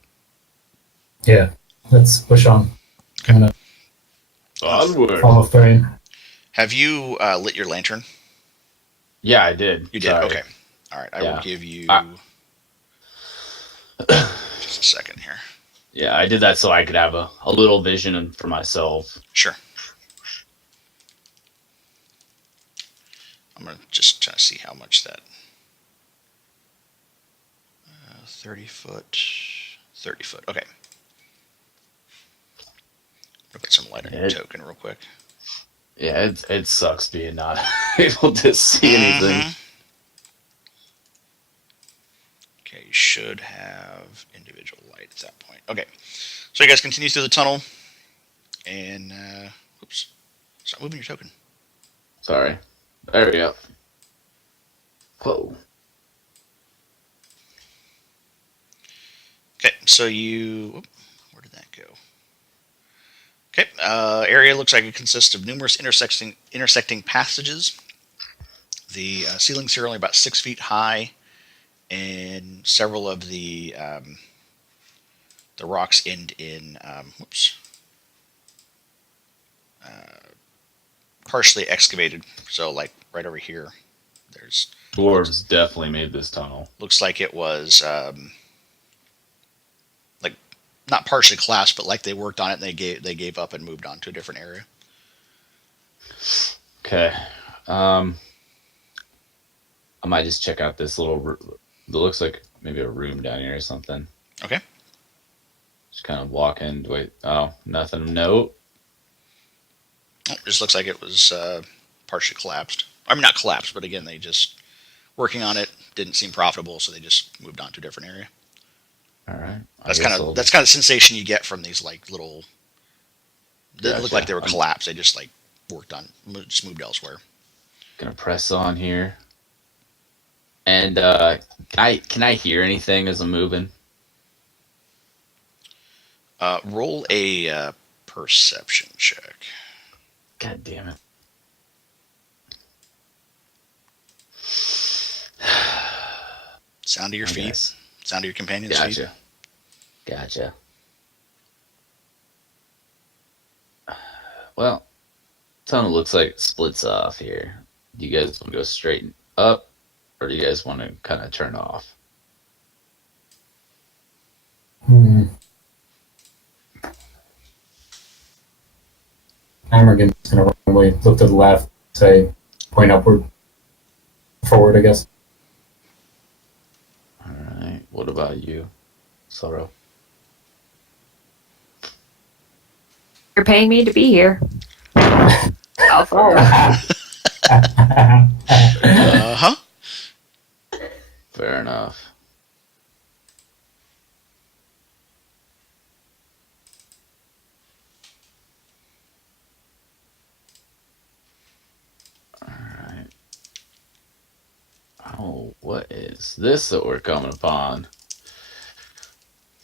Yeah. Let's push on. I'm gonna Onward. follow Thrain. Have you lit your lantern? Yeah, I did. You did. Sorry. Okay. All right, I will Yeah. give you Ah. just a second here. Yeah, I did that so I could have a little vision for myself. Sure. I'm gonna just try to see how much that 30 foot. 30 foot. Okay. I'll put some light on your token real quick. Yeah, it sucks being not able to see anything. Mhm. Okay, you should have individual light at that point. Okay, so you guys continue through the tunnel, and oops, stop moving your token. Sorry. There we go. Whoa. Okay, so where did that go? Okay, area looks like it consists of numerous intersecting passages. The ceilings here are only about 6 feet high, and several of the rocks end in partially excavated. So, like right over here, there's Dwarves definitely made this tunnel. looks like it was like not partially collapsed, but like they worked on it and they gave up and moved on to a different area. Okay. I might just check out this little. It looks like maybe a room down here or something. Okay. Just kind of walk in. Wait. Oh, nothing. Nope. It just looks like it was partially collapsed. I mean, not collapsed, but again, they just working on it didn't seem profitable, so they just moved on to a different area. All right. That's kind of the sensation you get from these like little. They look like they were collapsed. They just like just moved elsewhere. Gonna press on here. And can I hear anything as I'm moving? Roll a perception check. God damn it. Sound of your feet. Sound of your companion's feet. Gotcha. Well, tunnel looks like it splits off here. Do you guys want to go straight up, or do you guys want to kind of turn off? Amergan's going to run away, look to the left, say, point upward, forward, I guess. All right. What about you, Sorrow? You're paying me to be here. I'll follow. Uh-huh. Fair enough. Alright. Oh, what is this that we're coming upon?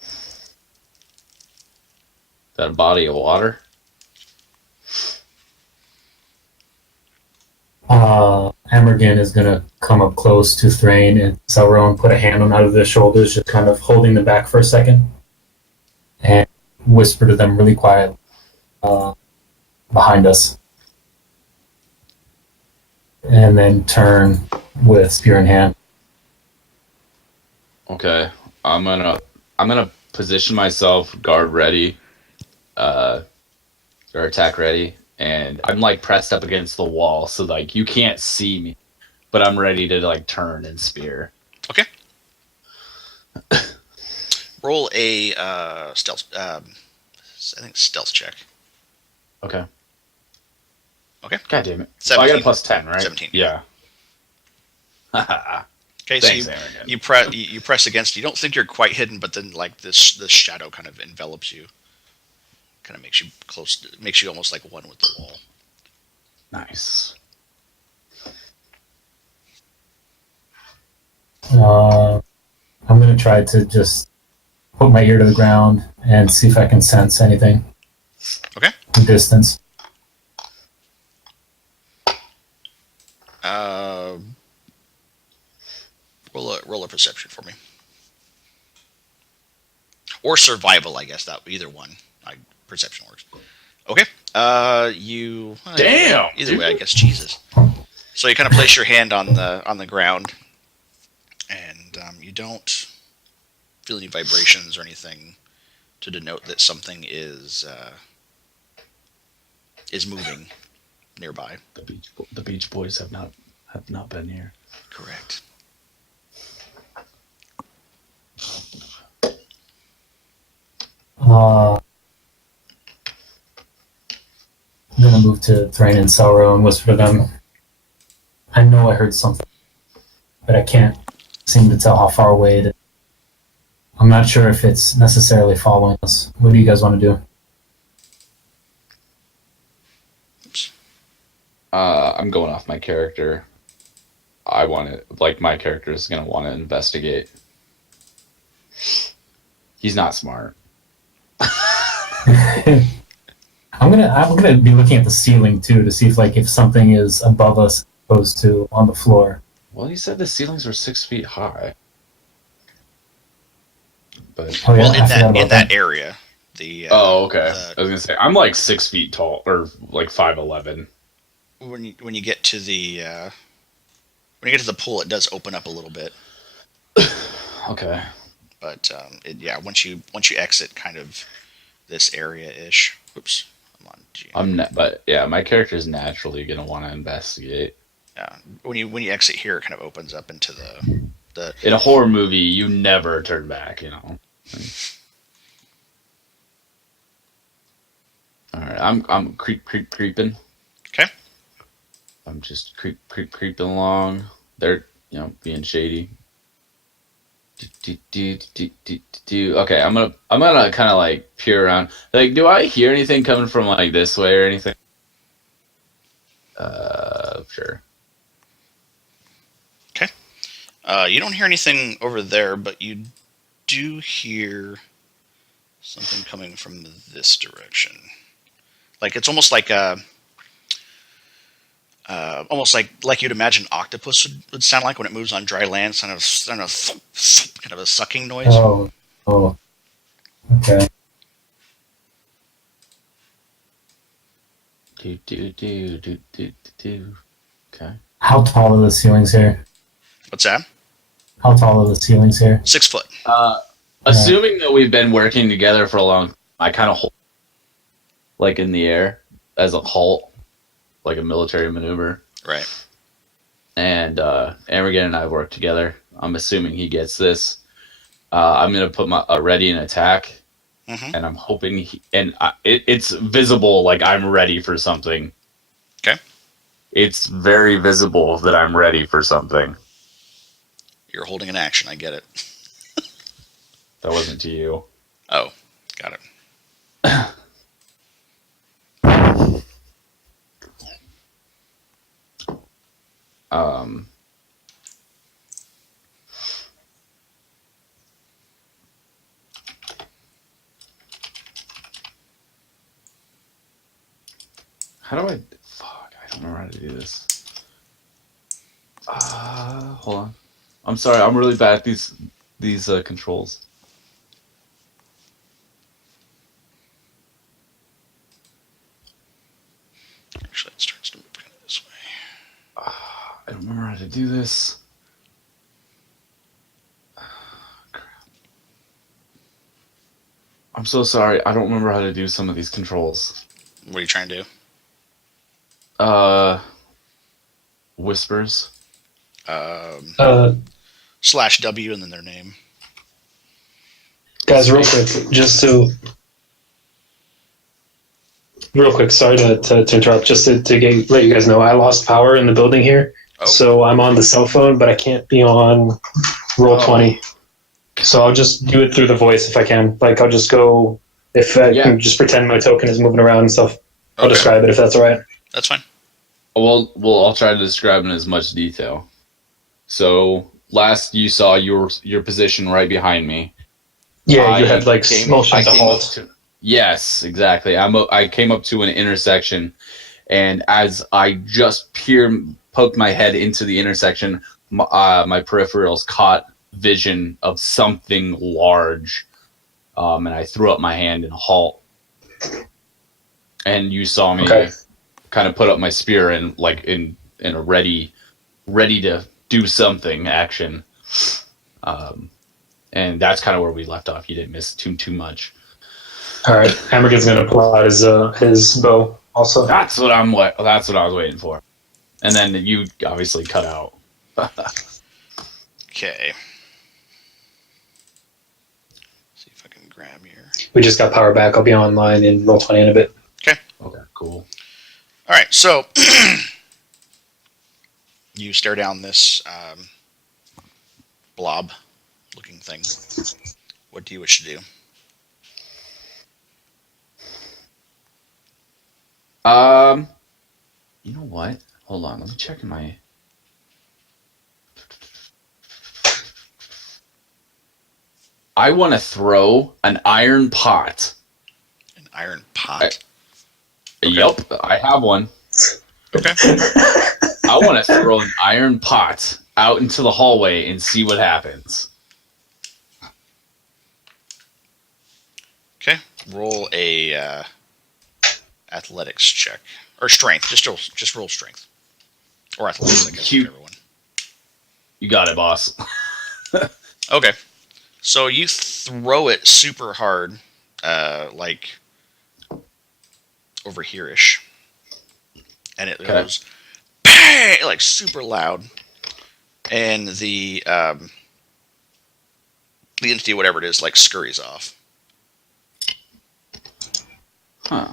Is that a body of water? Amergan is going to come up close to Thrain and Sauron and put a hand on either of their shoulders, just kind of holding them back for a second, and whisper to them really quiet behind us. And then turn with spear in hand. Okay. I'm gonna position myself guard ready, or attack ready, and I'm like pressed up against the wall, so like you can't see me, but I'm ready to like turn and spear. Okay. Roll a stealth. I think stealth check. Okay. Okay. God damn it. 17. I got a plus 10, right? 17. Yeah. Okay, Thanks, so Aaron. you press against. You don't think you're quite hidden, but then like this shadow kind of envelops you. Kind of makes you close. Makes you almost like one with the wall. Nice. I'm going to try to just put my ear to the ground and see if I can sense anything. Okay. From distance. Roll a perception for me, or survival. I guess that either one. Perception works. Okay. You. Damn. Either way, I guess. Jesus. So you kind of place your hand on the ground, and you don't feel any vibrations or anything to denote that something is moving nearby. The Beach Boys have not been here. Correct. I'm gonna move to Thrain and Selro and whisper to them. I know I heard something, but I can't seem to tell how far away it is. I'm not sure if it's necessarily following us. What do you guys want to do? Oops. I'm going off my character. My character is going to want to investigate. He's not smart. I'm gonna be looking at the ceiling too to see if something is above us as opposed to on the floor. Well, you said the ceilings were 6 feet high. But Oh, yeah, Well, I forgot about in that area, the okay. I was gonna say I'm like 6 feet tall, or like 5'11". when you get to the pool, it does open up a little bit. Okay. But once you exit kind of this area ish. Oops, I'm on G. But yeah, my character is naturally gonna want to investigate. Yeah, when you exit here, it kind of opens up into the. In a horror movie, you never turn back, you know. All right, I'm creeping. Okay. I'm just creeping along. They're being shady. Okay, I'm gonna kind of like peer around. Like, do I hear anything coming from like this way or anything? Sure. Okay. You don't hear anything over there, but you do hear something coming from this direction. Like it's almost like like you'd imagine octopus would sound like when it moves on dry land, kind of a sucking noise. Oh, okay. Okay. How tall are the ceilings here? What's that? How tall are the ceilings here? 6 foot. Assuming that we've been working together for a long time, I kind of hold like in the air as a halt, like a military maneuver. Right. And Amergan and I work together. I'm assuming he gets this. I'm gonna put my ready and attack, and I'm hoping it's visible, like I'm ready for something. Okay. It's very visible that I'm ready for something. You're holding an action. I get it. That wasn't to you. Oh, got it. How do I? Fuck! I don't remember how to do this. Hold on. I'm sorry. I'm really bad at these controls. Actually, it starts to move kind of this way. I don't remember how to do this. Crap. I'm so sorry. I don't remember how to do some of these controls. What are you trying to do? Whispers. /W and then their name. Guys, real quick, sorry to interrupt, just to let you guys know, I lost power in the building here, so I'm on the cell phone, but I can't be on Roll20. So I'll just do it through the voice if I can. Like, I'll just go, if I can just pretend my token is moving around and stuff. I'll describe it if that's all right. That's fine. Well, I'll try to describe in as much detail. So, last you saw your position right behind me. Yeah, you had like motion to halt. Yes, exactly. I came up to an intersection, and as I just poked my head into the intersection, my peripherals caught vision of something large, and I threw up my hand in halt. And you saw me kind of put up my spear and like in a ready to do something action. And that's kind of where we left off. You didn't miss too much. All right, Hammerkin's gonna pull out his bow also. That's what I was waiting for. And then you obviously cut out. Okay. See if I can grab here. We just got power back. I'll be online in Roll20 in a bit. Okay. Okay, cool. All right. So you stare down this blob-looking thing. What do you wish to do? You know what? Hold on, let me check in my. I want to throw an iron pot. An iron pot. Okay. Yep, I have one. Okay. I want to throw an iron pot out into the hallway and see what happens. Okay. Roll a athletics check or strength. Just roll strength or athletics. I guess Cute. whichever one. You got it, boss. Okay. So you throw it super hard, like over here-ish, and it goes bang, like super loud, and the entity, whatever it is, like scurries off. Huh.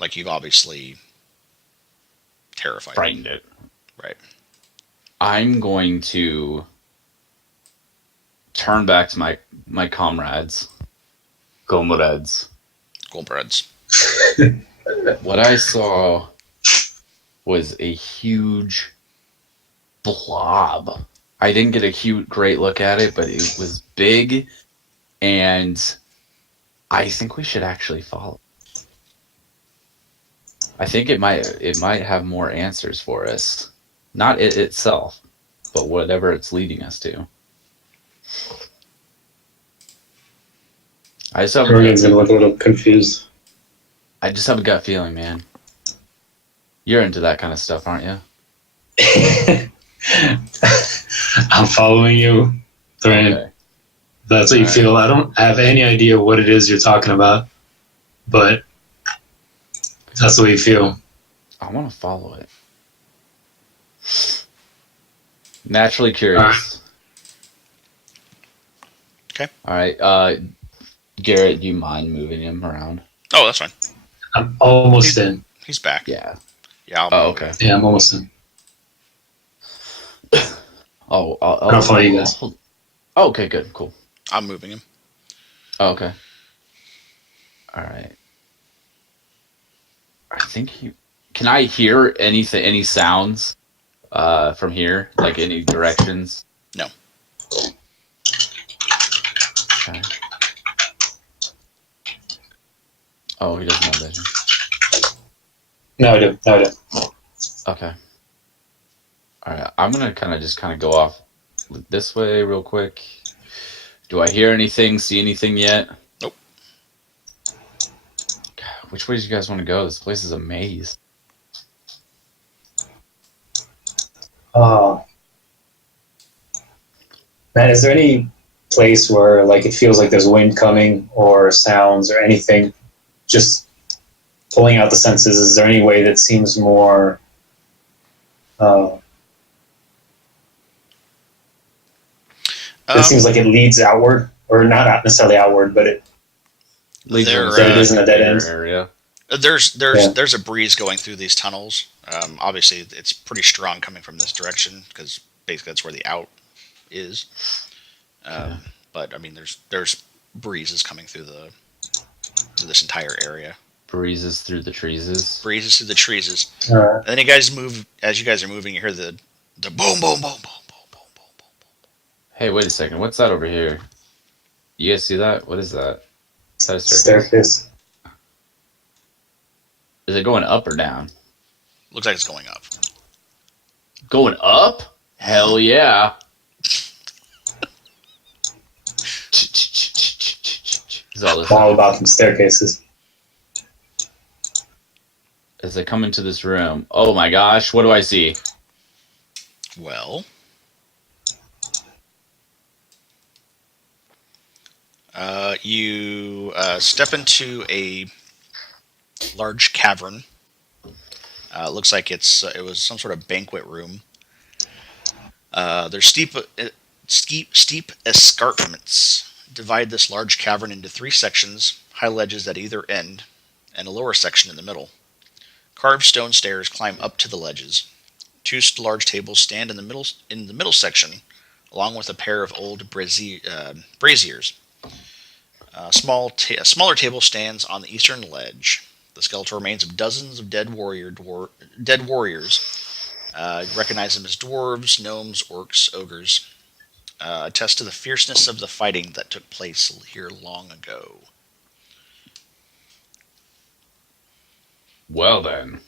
Like you've obviously terrified it. Frightened it. Right. I'm going to turn back to my comrades. Comrades. Goldbreads. What I saw was a huge blob. I didn't get a great look at it, but it was big, and I think we should actually follow. I think it might have more answers for us. Not it itself, but whatever it's leading us to. Hammerkin's gonna look a little confused. I just have a gut feeling, man. You're into that kind of stuff, aren't you? I'm following you, Thrain. Okay. That's what you feel. I don't have any idea what it is you're talking about, but that's the way you feel. I want to follow it. Naturally curious. Okay. All right. Garrett, do you mind moving him around? Oh, that's fine. I'm almost in. He's back. Yeah. Yeah. Okay. Yeah, I'm almost in. I'll follow you guys. Oh, okay, good, cool. I'm moving him. Oh, okay. All right. I think can I hear anything? Any sounds from here? Like any directions? No. Okay. Oh, he doesn't have vision. No, I do. Okay. All right. I'm gonna kind of go off this way real quick. Do I hear anything? See anything yet? Nope. God, which way do you guys want to go? This place is a maze. Man, is there any place where like it feels like there's wind coming or sounds or anything? Just pulling out the senses. Is there any way that seems more? It seems like it leads outward, or not necessarily outward, but it isn't a dead end area. There's a breeze going through these tunnels. Obviously, it's pretty strong coming from this direction because basically that's where the out is. But I mean, there's breezes coming through this entire area. Breezes through the trees. Breezes through the trees. Alright. And then you guys move. As you guys are moving, you hear the boom, boom, boom, boom, boom, boom, boom, boom. Hey, wait a second. What's that over here? You guys see that? What is that? Is that a staircase. Is it going up or down? Looks like it's going up. Going up? Hell yeah. All about them staircases. As I come into this room, oh my gosh, what do I see? Well, You step into a large cavern. It looks like it was some sort of banquet room. There's steep escarpments divide this large cavern into three sections, high ledges at either end, and a lower section in the middle. Carved stone stairs climb up to the ledges. Two large tables stand in the middle section, along with a pair of old braziers. A smaller table stands on the eastern ledge. The skeletal remains of dozens of dead warriors. Recognize them as dwarves, gnomes, orcs, ogres. Attest to the fierceness of the fighting that took place here long ago. Well then.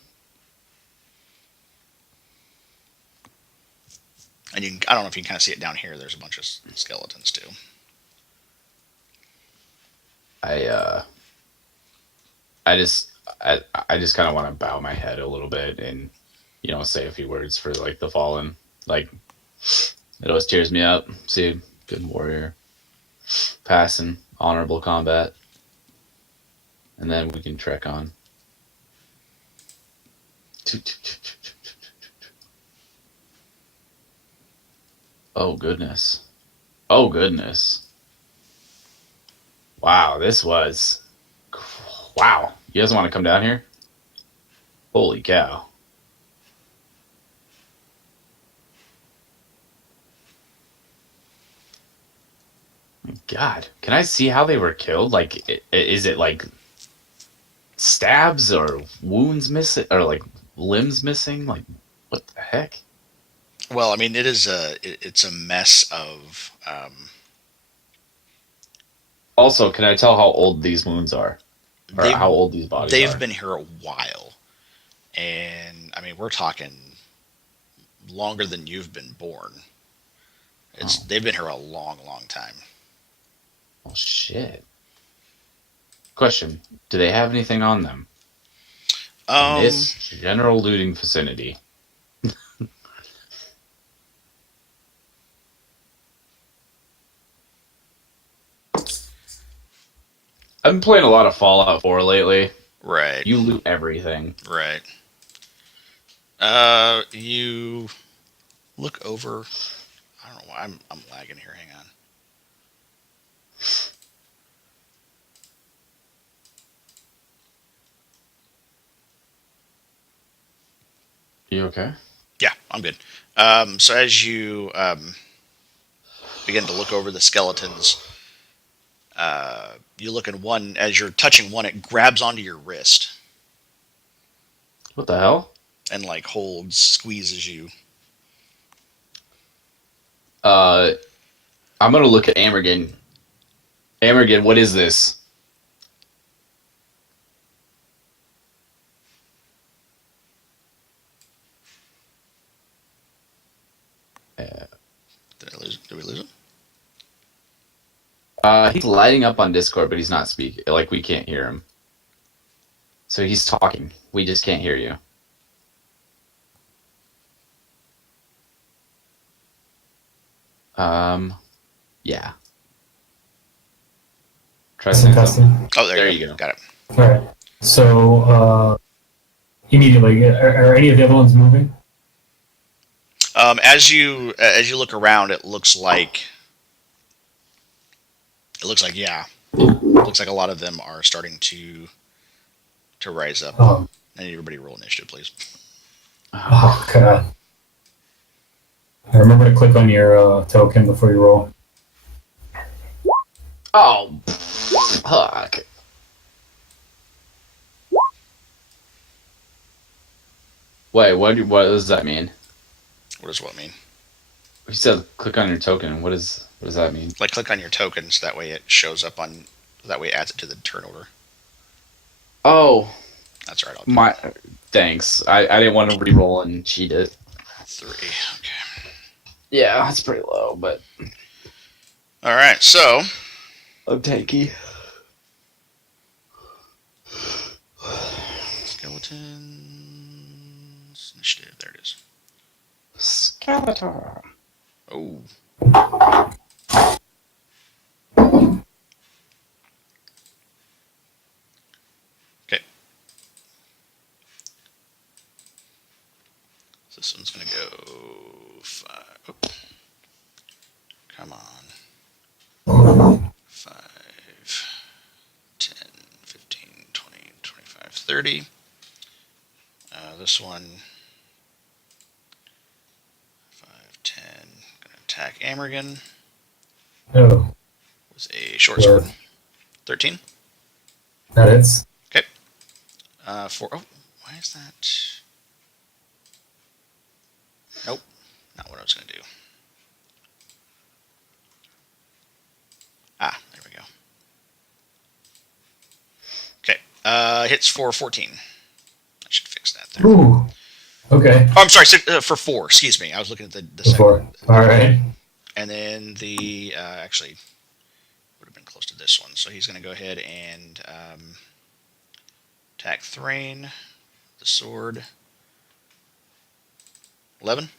And I don't know if you can kind of see it down here. There's a bunch of skeletons too. I just kind of want to bow my head a little bit and, say a few words for like the fallen. Like, it always cheers me up. See a good warrior pass in honorable combat, and then we can trek on. Oh goodness. Oh goodness. Wow, this was... Wow. You guys want to come down here? Holy cow. God, can I see how they were killed? Like, is it like stabs or wounds missing, or like limbs missing? Like, what the heck? Well, I mean, it's a mess of. Also, can I tell how old these wounds are, or how old these bodies are? They've been here a while, and I mean, we're talking longer than you've been born. They've been here a long, long time. Oh shit. Question: do they have anything on them? In this general looting vicinity. I've been playing a lot of Fallout 4 lately. Right. You loot everything. Right. You look over. I don't know why I'm lagging here. Hang on. You okay? Yeah, I'm good. So as you begin to look over the skeletons, you look at one. As you're touching one, it grabs onto your wrist What the hell? and like squeezes you. I'm gonna look at Amergen. Amergen, what is this? Did we lose him? He's lighting up on Discord, but he's not speaking. Like, we can't hear him. So he's talking. We just can't hear you. Yeah. Try Testing, something. testing. Oh, There you you go. go. Got it. All right. So immediately, are any of the other ones moving? As you look around, it looks like yeah. Looks like a lot of them are starting to rise up. Oh, I need everybody to roll initiative, please. oh God. Remember to click on your token before you roll. Oh, fuck. Wait, what does that mean? What does what mean? You said click on your token. What does that mean? Like click on your tokens. That way it shows up on. That way it adds it to the turn order. Oh, That's all right. my thanks. I didn't want to re-roll and cheat it. 3. Okay. Yeah, that's pretty low, but All right. So I'm tanky. skeletons initiative. There it is. Skeletor. Oh. This one's going to go 5. Oh, come on. 5, 10, 15, 20, 25, 30. This one, 5, 10. Going to attack Amergan Oh, with a short yeah. sword. 13. That is. Okay. 4. Oh, why is that? Nope. Not what I was going to do. Ah, there we go. Okay. Hits for 14. I should fix that there. Ooh. Okay. Oh, I'm sorry. For 4. Excuse me. I was looking at the Before. second. All right. And then the actually would have been close to this one. So he's going to go ahead and attack Thrain. The sword. 11.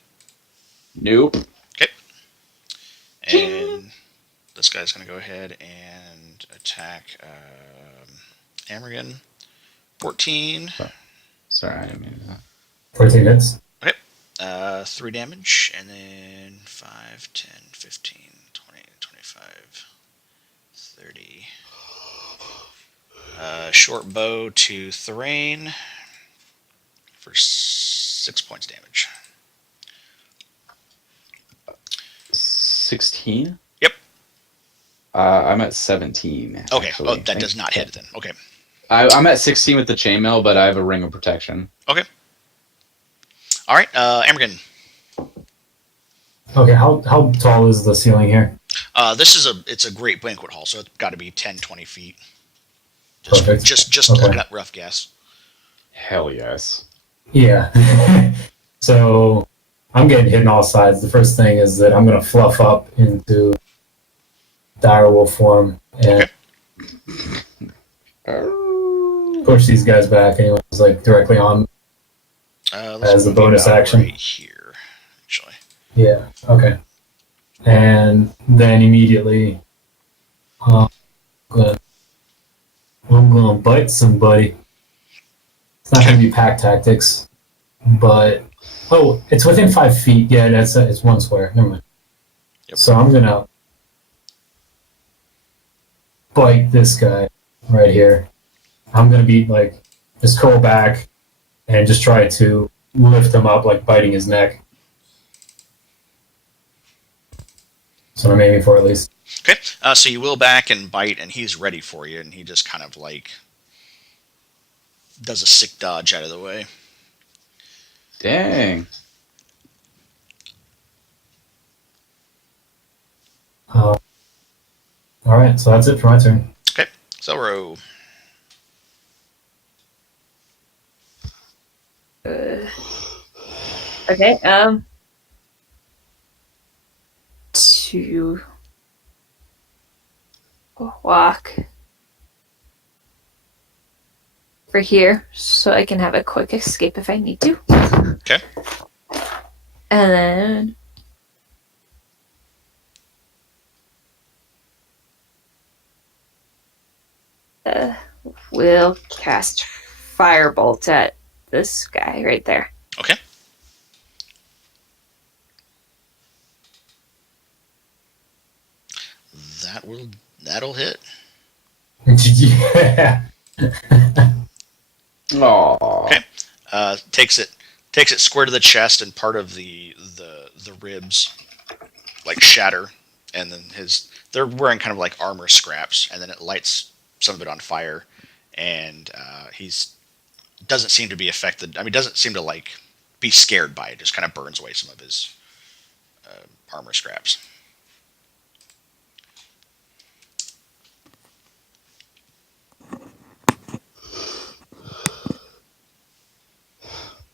Nope. Okay. And this guy's going to go ahead and attack Amergan. 14. Sorry, I didn't mean that. 14 hits. Okay. 3 damage. And then 5, 10, 15, 20, 25, 30. Short bow to Thrain for 6 points damage. 16? Yep. I'm at 17. Okay. Actually. Oh, that does not hit it then. Okay. I'm at 16 with the chainmail, but I have a ring of protection. Okay. All right. Amergan. Okay, how tall is the ceiling here? It's a great banquet hall, so it's got to be 10, 20 feet. Perfect. Just Okay. looking at rough guess. Hell yes. Yeah. So I'm getting hit on all sides. The first thing is that I'm going to fluff up into direwolf form and push these guys back. Anyone's like directly on as a bonus action. Right here, actually. Yeah. Okay. And then immediately, I'm gonna bite somebody. It's not gonna be pack tactics, but it's within 5 feet. Yeah, it's one square. Never mind. Yep. So I'm gonna bite this guy right here. I'm gonna be like just curl back and just try to lift him up, like biting his neck. That's what I'm aiming for, at least. Okay. So you will back and bite, and he's ready for you, and he just kind of like does a sick dodge out of the way. Dang. All right, so that's it for my turn. Okay. Zelro. Okay. To walk for here, so I can have a quick escape if I need to. Okay. And then we'll cast Firebolt at this guy right there. Okay. That'll hit. Yeah. Aww. Okay. Takes it square to the chest, and part of the ribs like shatter, and then they're wearing kind of like armor scraps, and then it lights some of it on fire, and he's doesn't seem to be affected. I mean, doesn't seem to like be scared by it. Just kind of burns away some of his armor scraps.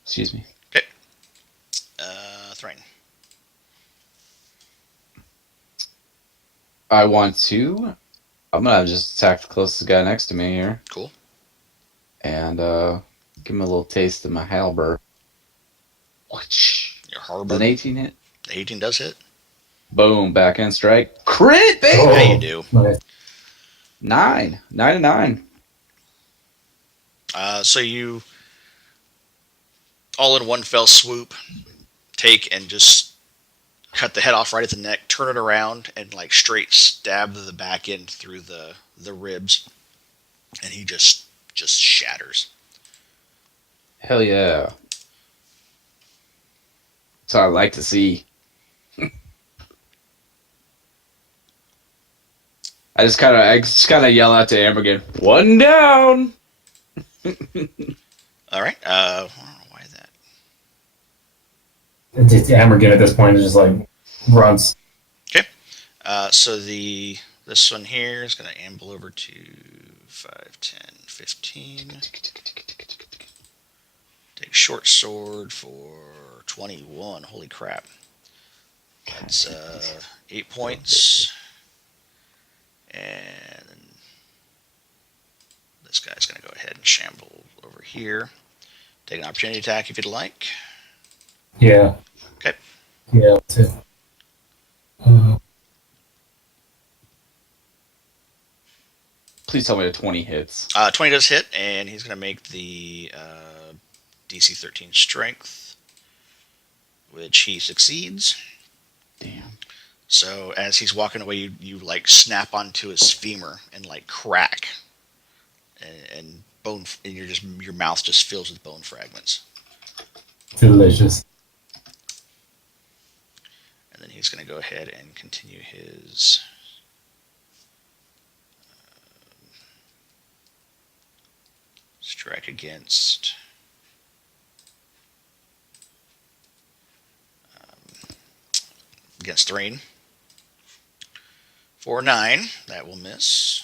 Excuse me. Okay. Thrain. I'm gonna just attack the closest guy next to me here. Cool. And give him a little taste of my halberd. Your harbor. Does an 18 hit? The 18 does hit. Boom, backhand strike. Crit, baby! Oh. Yeah, you do. Nice. 9. 9 to 9. So you, all in one fell swoop, take and just cut the head off right at the neck, turn it around, and like straight stab the back end through the ribs, and he just shatters. Hell yeah. That's what I like to see. I just kind of yell out to Ambergen, "One down." All right. I don't know why that. Amergin at this point is just like grunts. Okay. So this one here is going to amble over to 5, 10, 15. Take short sword for 21. Holy crap. That's 8 points. And this guy's going to go ahead and shamble over here. Take an opportunity attack if you'd like. Yeah. Okay. Yeah, that's it. Please tell me the 20 hits. 20 does hit, and he's going to make the DC 13 strength, which he succeeds. Damn. So as he's walking away, you like snap onto his femur and like crack, and bone, and your mouth just fills with bone fragments. Delicious. And then he's going to go ahead and continue his strike against Thrain. For 9, that will miss.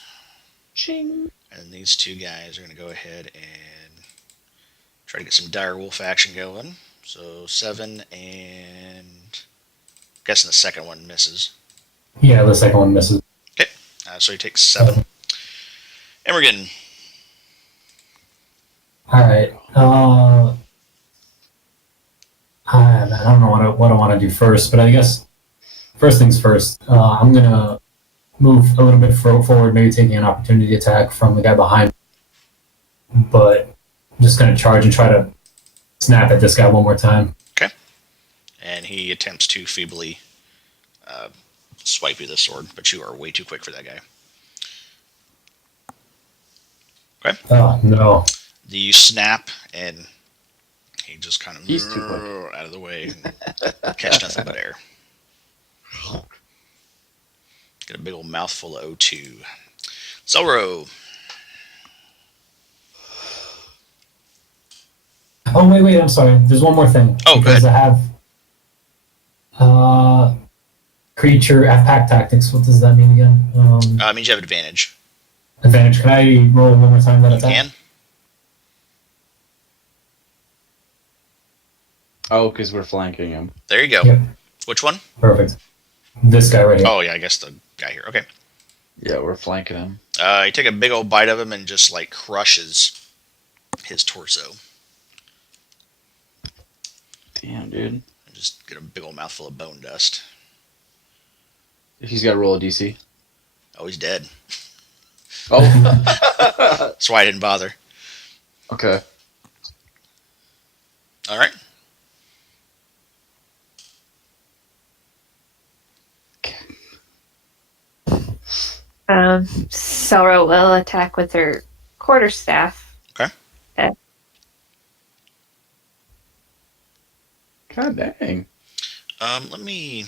Ching. And these two guys are going to go ahead and try to get some dire wolf action going. So 7 and I'm guessing the second one misses. Yeah, the second one misses. Okay, so he takes 7. Emergen. Alright. I don't know what I want to do first, but I guess first things first. I'm going to move a little bit forward, maybe taking an opportunity attack from the guy behind me. But I'm just going to charge and try to snap at this guy one more time. Okay. And he attempts to feebly swipe you the sword, but you are way too quick for that guy. Okay. Oh, no. You snap, and he just kind of He's too quick. out of the way and catch nothing but air. Get a big old mouthful of O2. Zelro. Oh, wait, I'm sorry. There's one more thing. Oh, because good. I have creature pack tactics. What does that mean again? It means you have advantage. Advantage. Can I roll one more time that You attack? can. Oh, because we're flanking him. There you go. Yep. Which one? Perfect. This guy right here. Oh, yeah, I guess the guy here. Okay. Yeah, we're flanking him. You take a big old bite of him and just, like, crushes his torso. Damn, dude. And just get a big old mouthful of bone dust. He's got to roll a DC. Oh, he's dead. Oh. That's why I didn't bother. Okay. All right. Selra will attack with her quarterstaff. Okay. God dang. Let me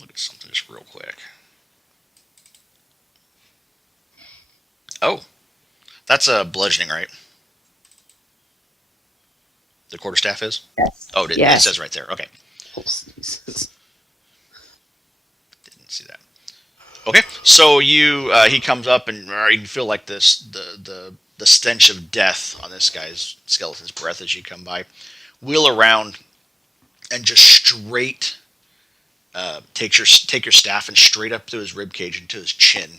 look at something just real quick. Oh, that's a bludgeoning, right? The quarterstaff is? Yes. Oh, it Yes. says right there. Okay. Oh, Jesus. Didn't see that. Okay, so he comes up and you can feel like the stench of death on this guy's skeleton's breath as you come by. Wheel around and just straight take your staff and straight up through his rib cage into his chin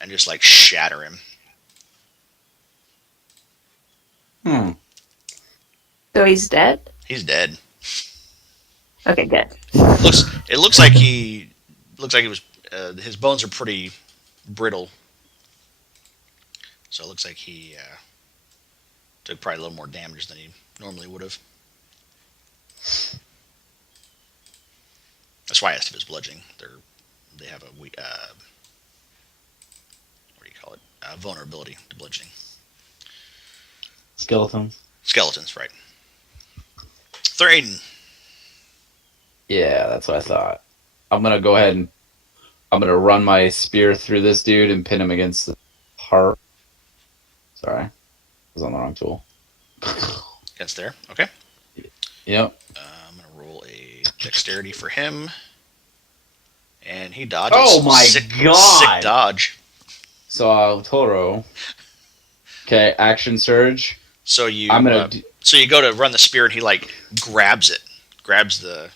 and just like shatter him. So he's dead? He's dead. Okay, good. It looks like he was his bones are pretty brittle. So it looks like he Took probably a little more damage than he normally would have. That's why I asked if it's bludgeoning. They have a what do you call it? Vulnerability to bludgeoning. Skeletons. Skeletons, right? Thrain. Yeah, that's what I thought. I'm gonna go ahead and I'm gonna run my spear through this dude and pin him against the heart. Sorry, I was on the wrong tool. Against there. Okay. Yep. I'm gonna roll a dexterity for him, and he dodges. Oh my god! Sick dodge. So Toro. Okay, action surge. So you I'm gonna. so you go to run the spear, and he like grabs the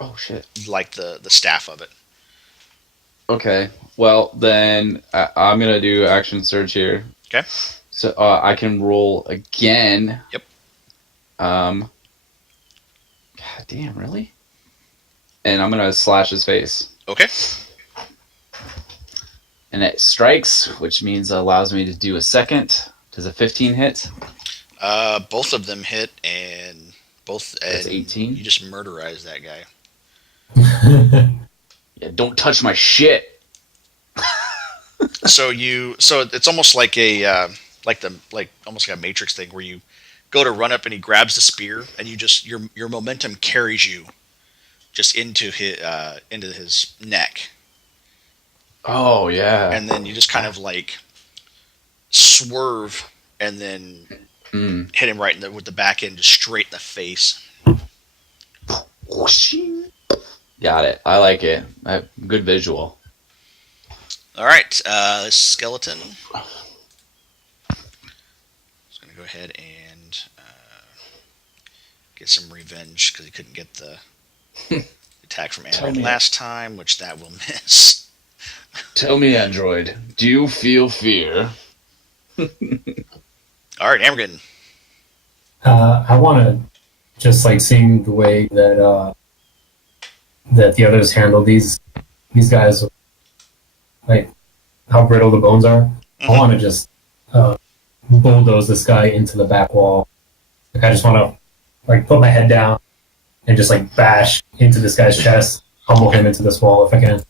Oh shit. like the staff of it. Okay. Well then, I'm gonna do action surge here. Okay. So I can roll again. Yep. God damn, really? And I'm gonna slash his face. Okay. And it strikes, which means it allows me to do a second. Does a 15 hit? Both of them hit, and both. That's and 18. You just murderized that guy. Yeah, don't touch my shit. So it's almost like almost like a Matrix thing where you go to run up and he grabs the spear, and you just your momentum carries you just into his neck. Oh yeah. And then you just kind of like swerve and then hit him right with the back end, just straight in the face. Got it. I like it. Good visual. All right, skeleton. Just gonna go ahead and get some revenge because he couldn't get the attack from Android last time, which that will miss. Tell me, Android, do you feel fear? All right, Ambergon. I want to just like seeing the way that that the others handle these guys, like how brittle the bones are. Mm-hmm. I want to just bulldoze this guy into the back wall. Like I just want to like put my head down and just like bash into this guy's chest, humble him into this wall if I can.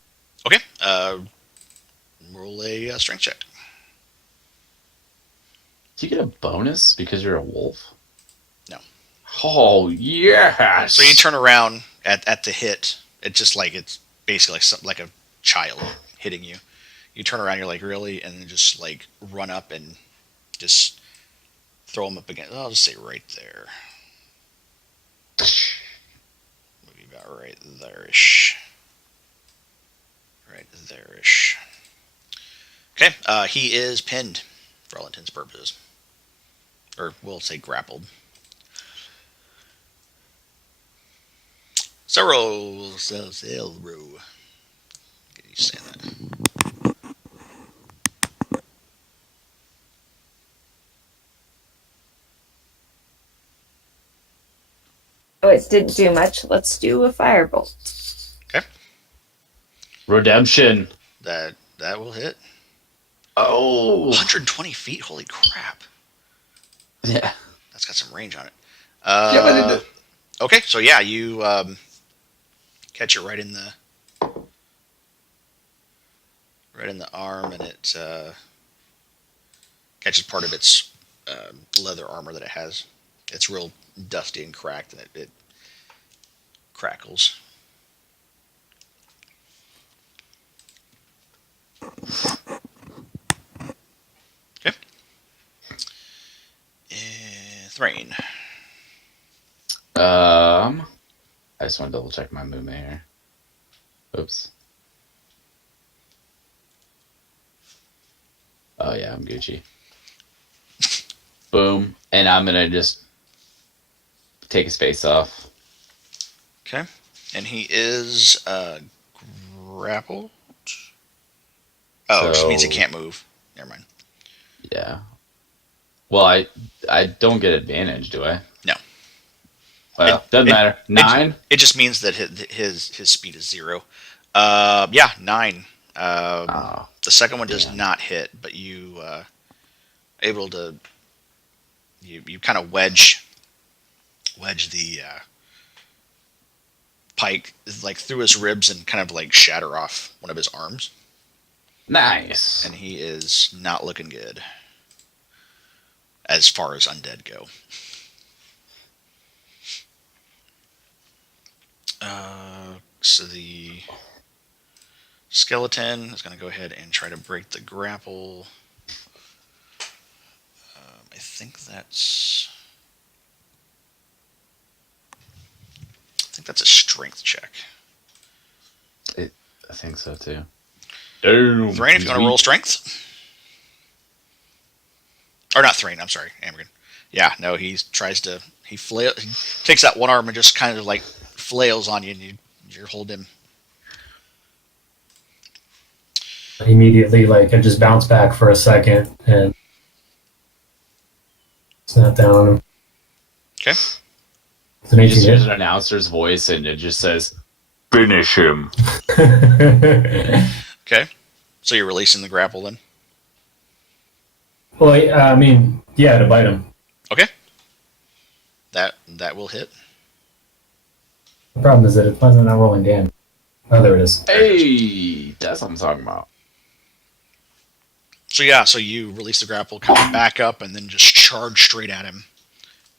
Okay. Roll a strength check. Do you get a bonus because you're a wolf? No. Oh yes. So you turn around at the hit. It's just like it's basically like a child hitting you. You turn around, you're like, really, and then just like run up and just throw him up against. I'll just say right there. Maybe about right there-ish. Right there-ish. Okay, he is pinned for all intents and purposes. Or we'll say grappled. Zero. Get you saying that. Oh, it didn't do much. Let's do a firebolt. Okay. Redemption. That will hit. Oh. 120 feet? Holy crap. Yeah. That's got some range on it. Yeah, but okay, so yeah, you catch it right in the arm, and it catches part of its leather armor that it has. It's real dusty and cracked, and it crackles. Okay. Thrain. I just want to double check my movement here. Oops. Oh yeah, I'm Gucci. Boom. And I'm gonna just take his face off. Okay. And he is grappled. Oh, which means he can't move. Never mind. Yeah. Well, I don't get advantage, do I? No. Well, doesn't matter. 9? It just means that his speed is 0. Yeah, 9. The second one does not hit, but you able to You kind of wedge the pike like through his ribs and kind of like shatter off one of his arms. Nice. And he is not looking good as far as undead go. So the skeleton is going to go ahead and try to break the grapple. I think that's a strength check. I think so too. Thrain, if you want to roll strength. Or not Thrain, I'm sorry, Ambergen. Yeah, no, he takes that one arm and just kind of like flails on you, and you're holding him. Immediately, like, I just bounce back for a second and snap down on him. Okay. It's an You 18 just hear hit. an announcer's voice, and it just says, "Finish him." Okay. So you're releasing the grapple then? Well, I mean, yeah, to bite him. Okay. That will hit. The problem is that it's not rolling damage. Oh, there it is. Hey, that's what I'm talking about. So yeah, so you release the grapple, come back up, and then just charge straight at him,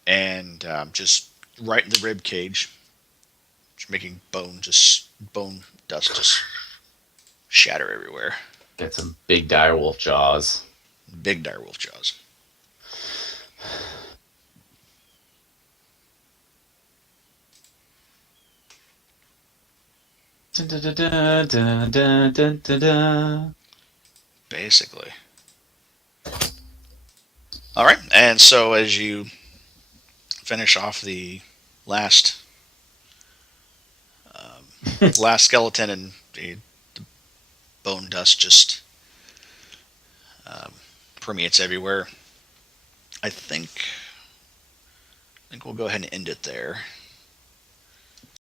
and just right in the rib cage, just making bone dust just shatter everywhere. Get some big direwolf jaws. Big direwolf jaws. Dun, dun, dun, dun, dun, dun, dun, dun. Basically. All right, and so as you finish off the last skeleton, and the bone dust just permeates everywhere, I think we'll go ahead and end it there.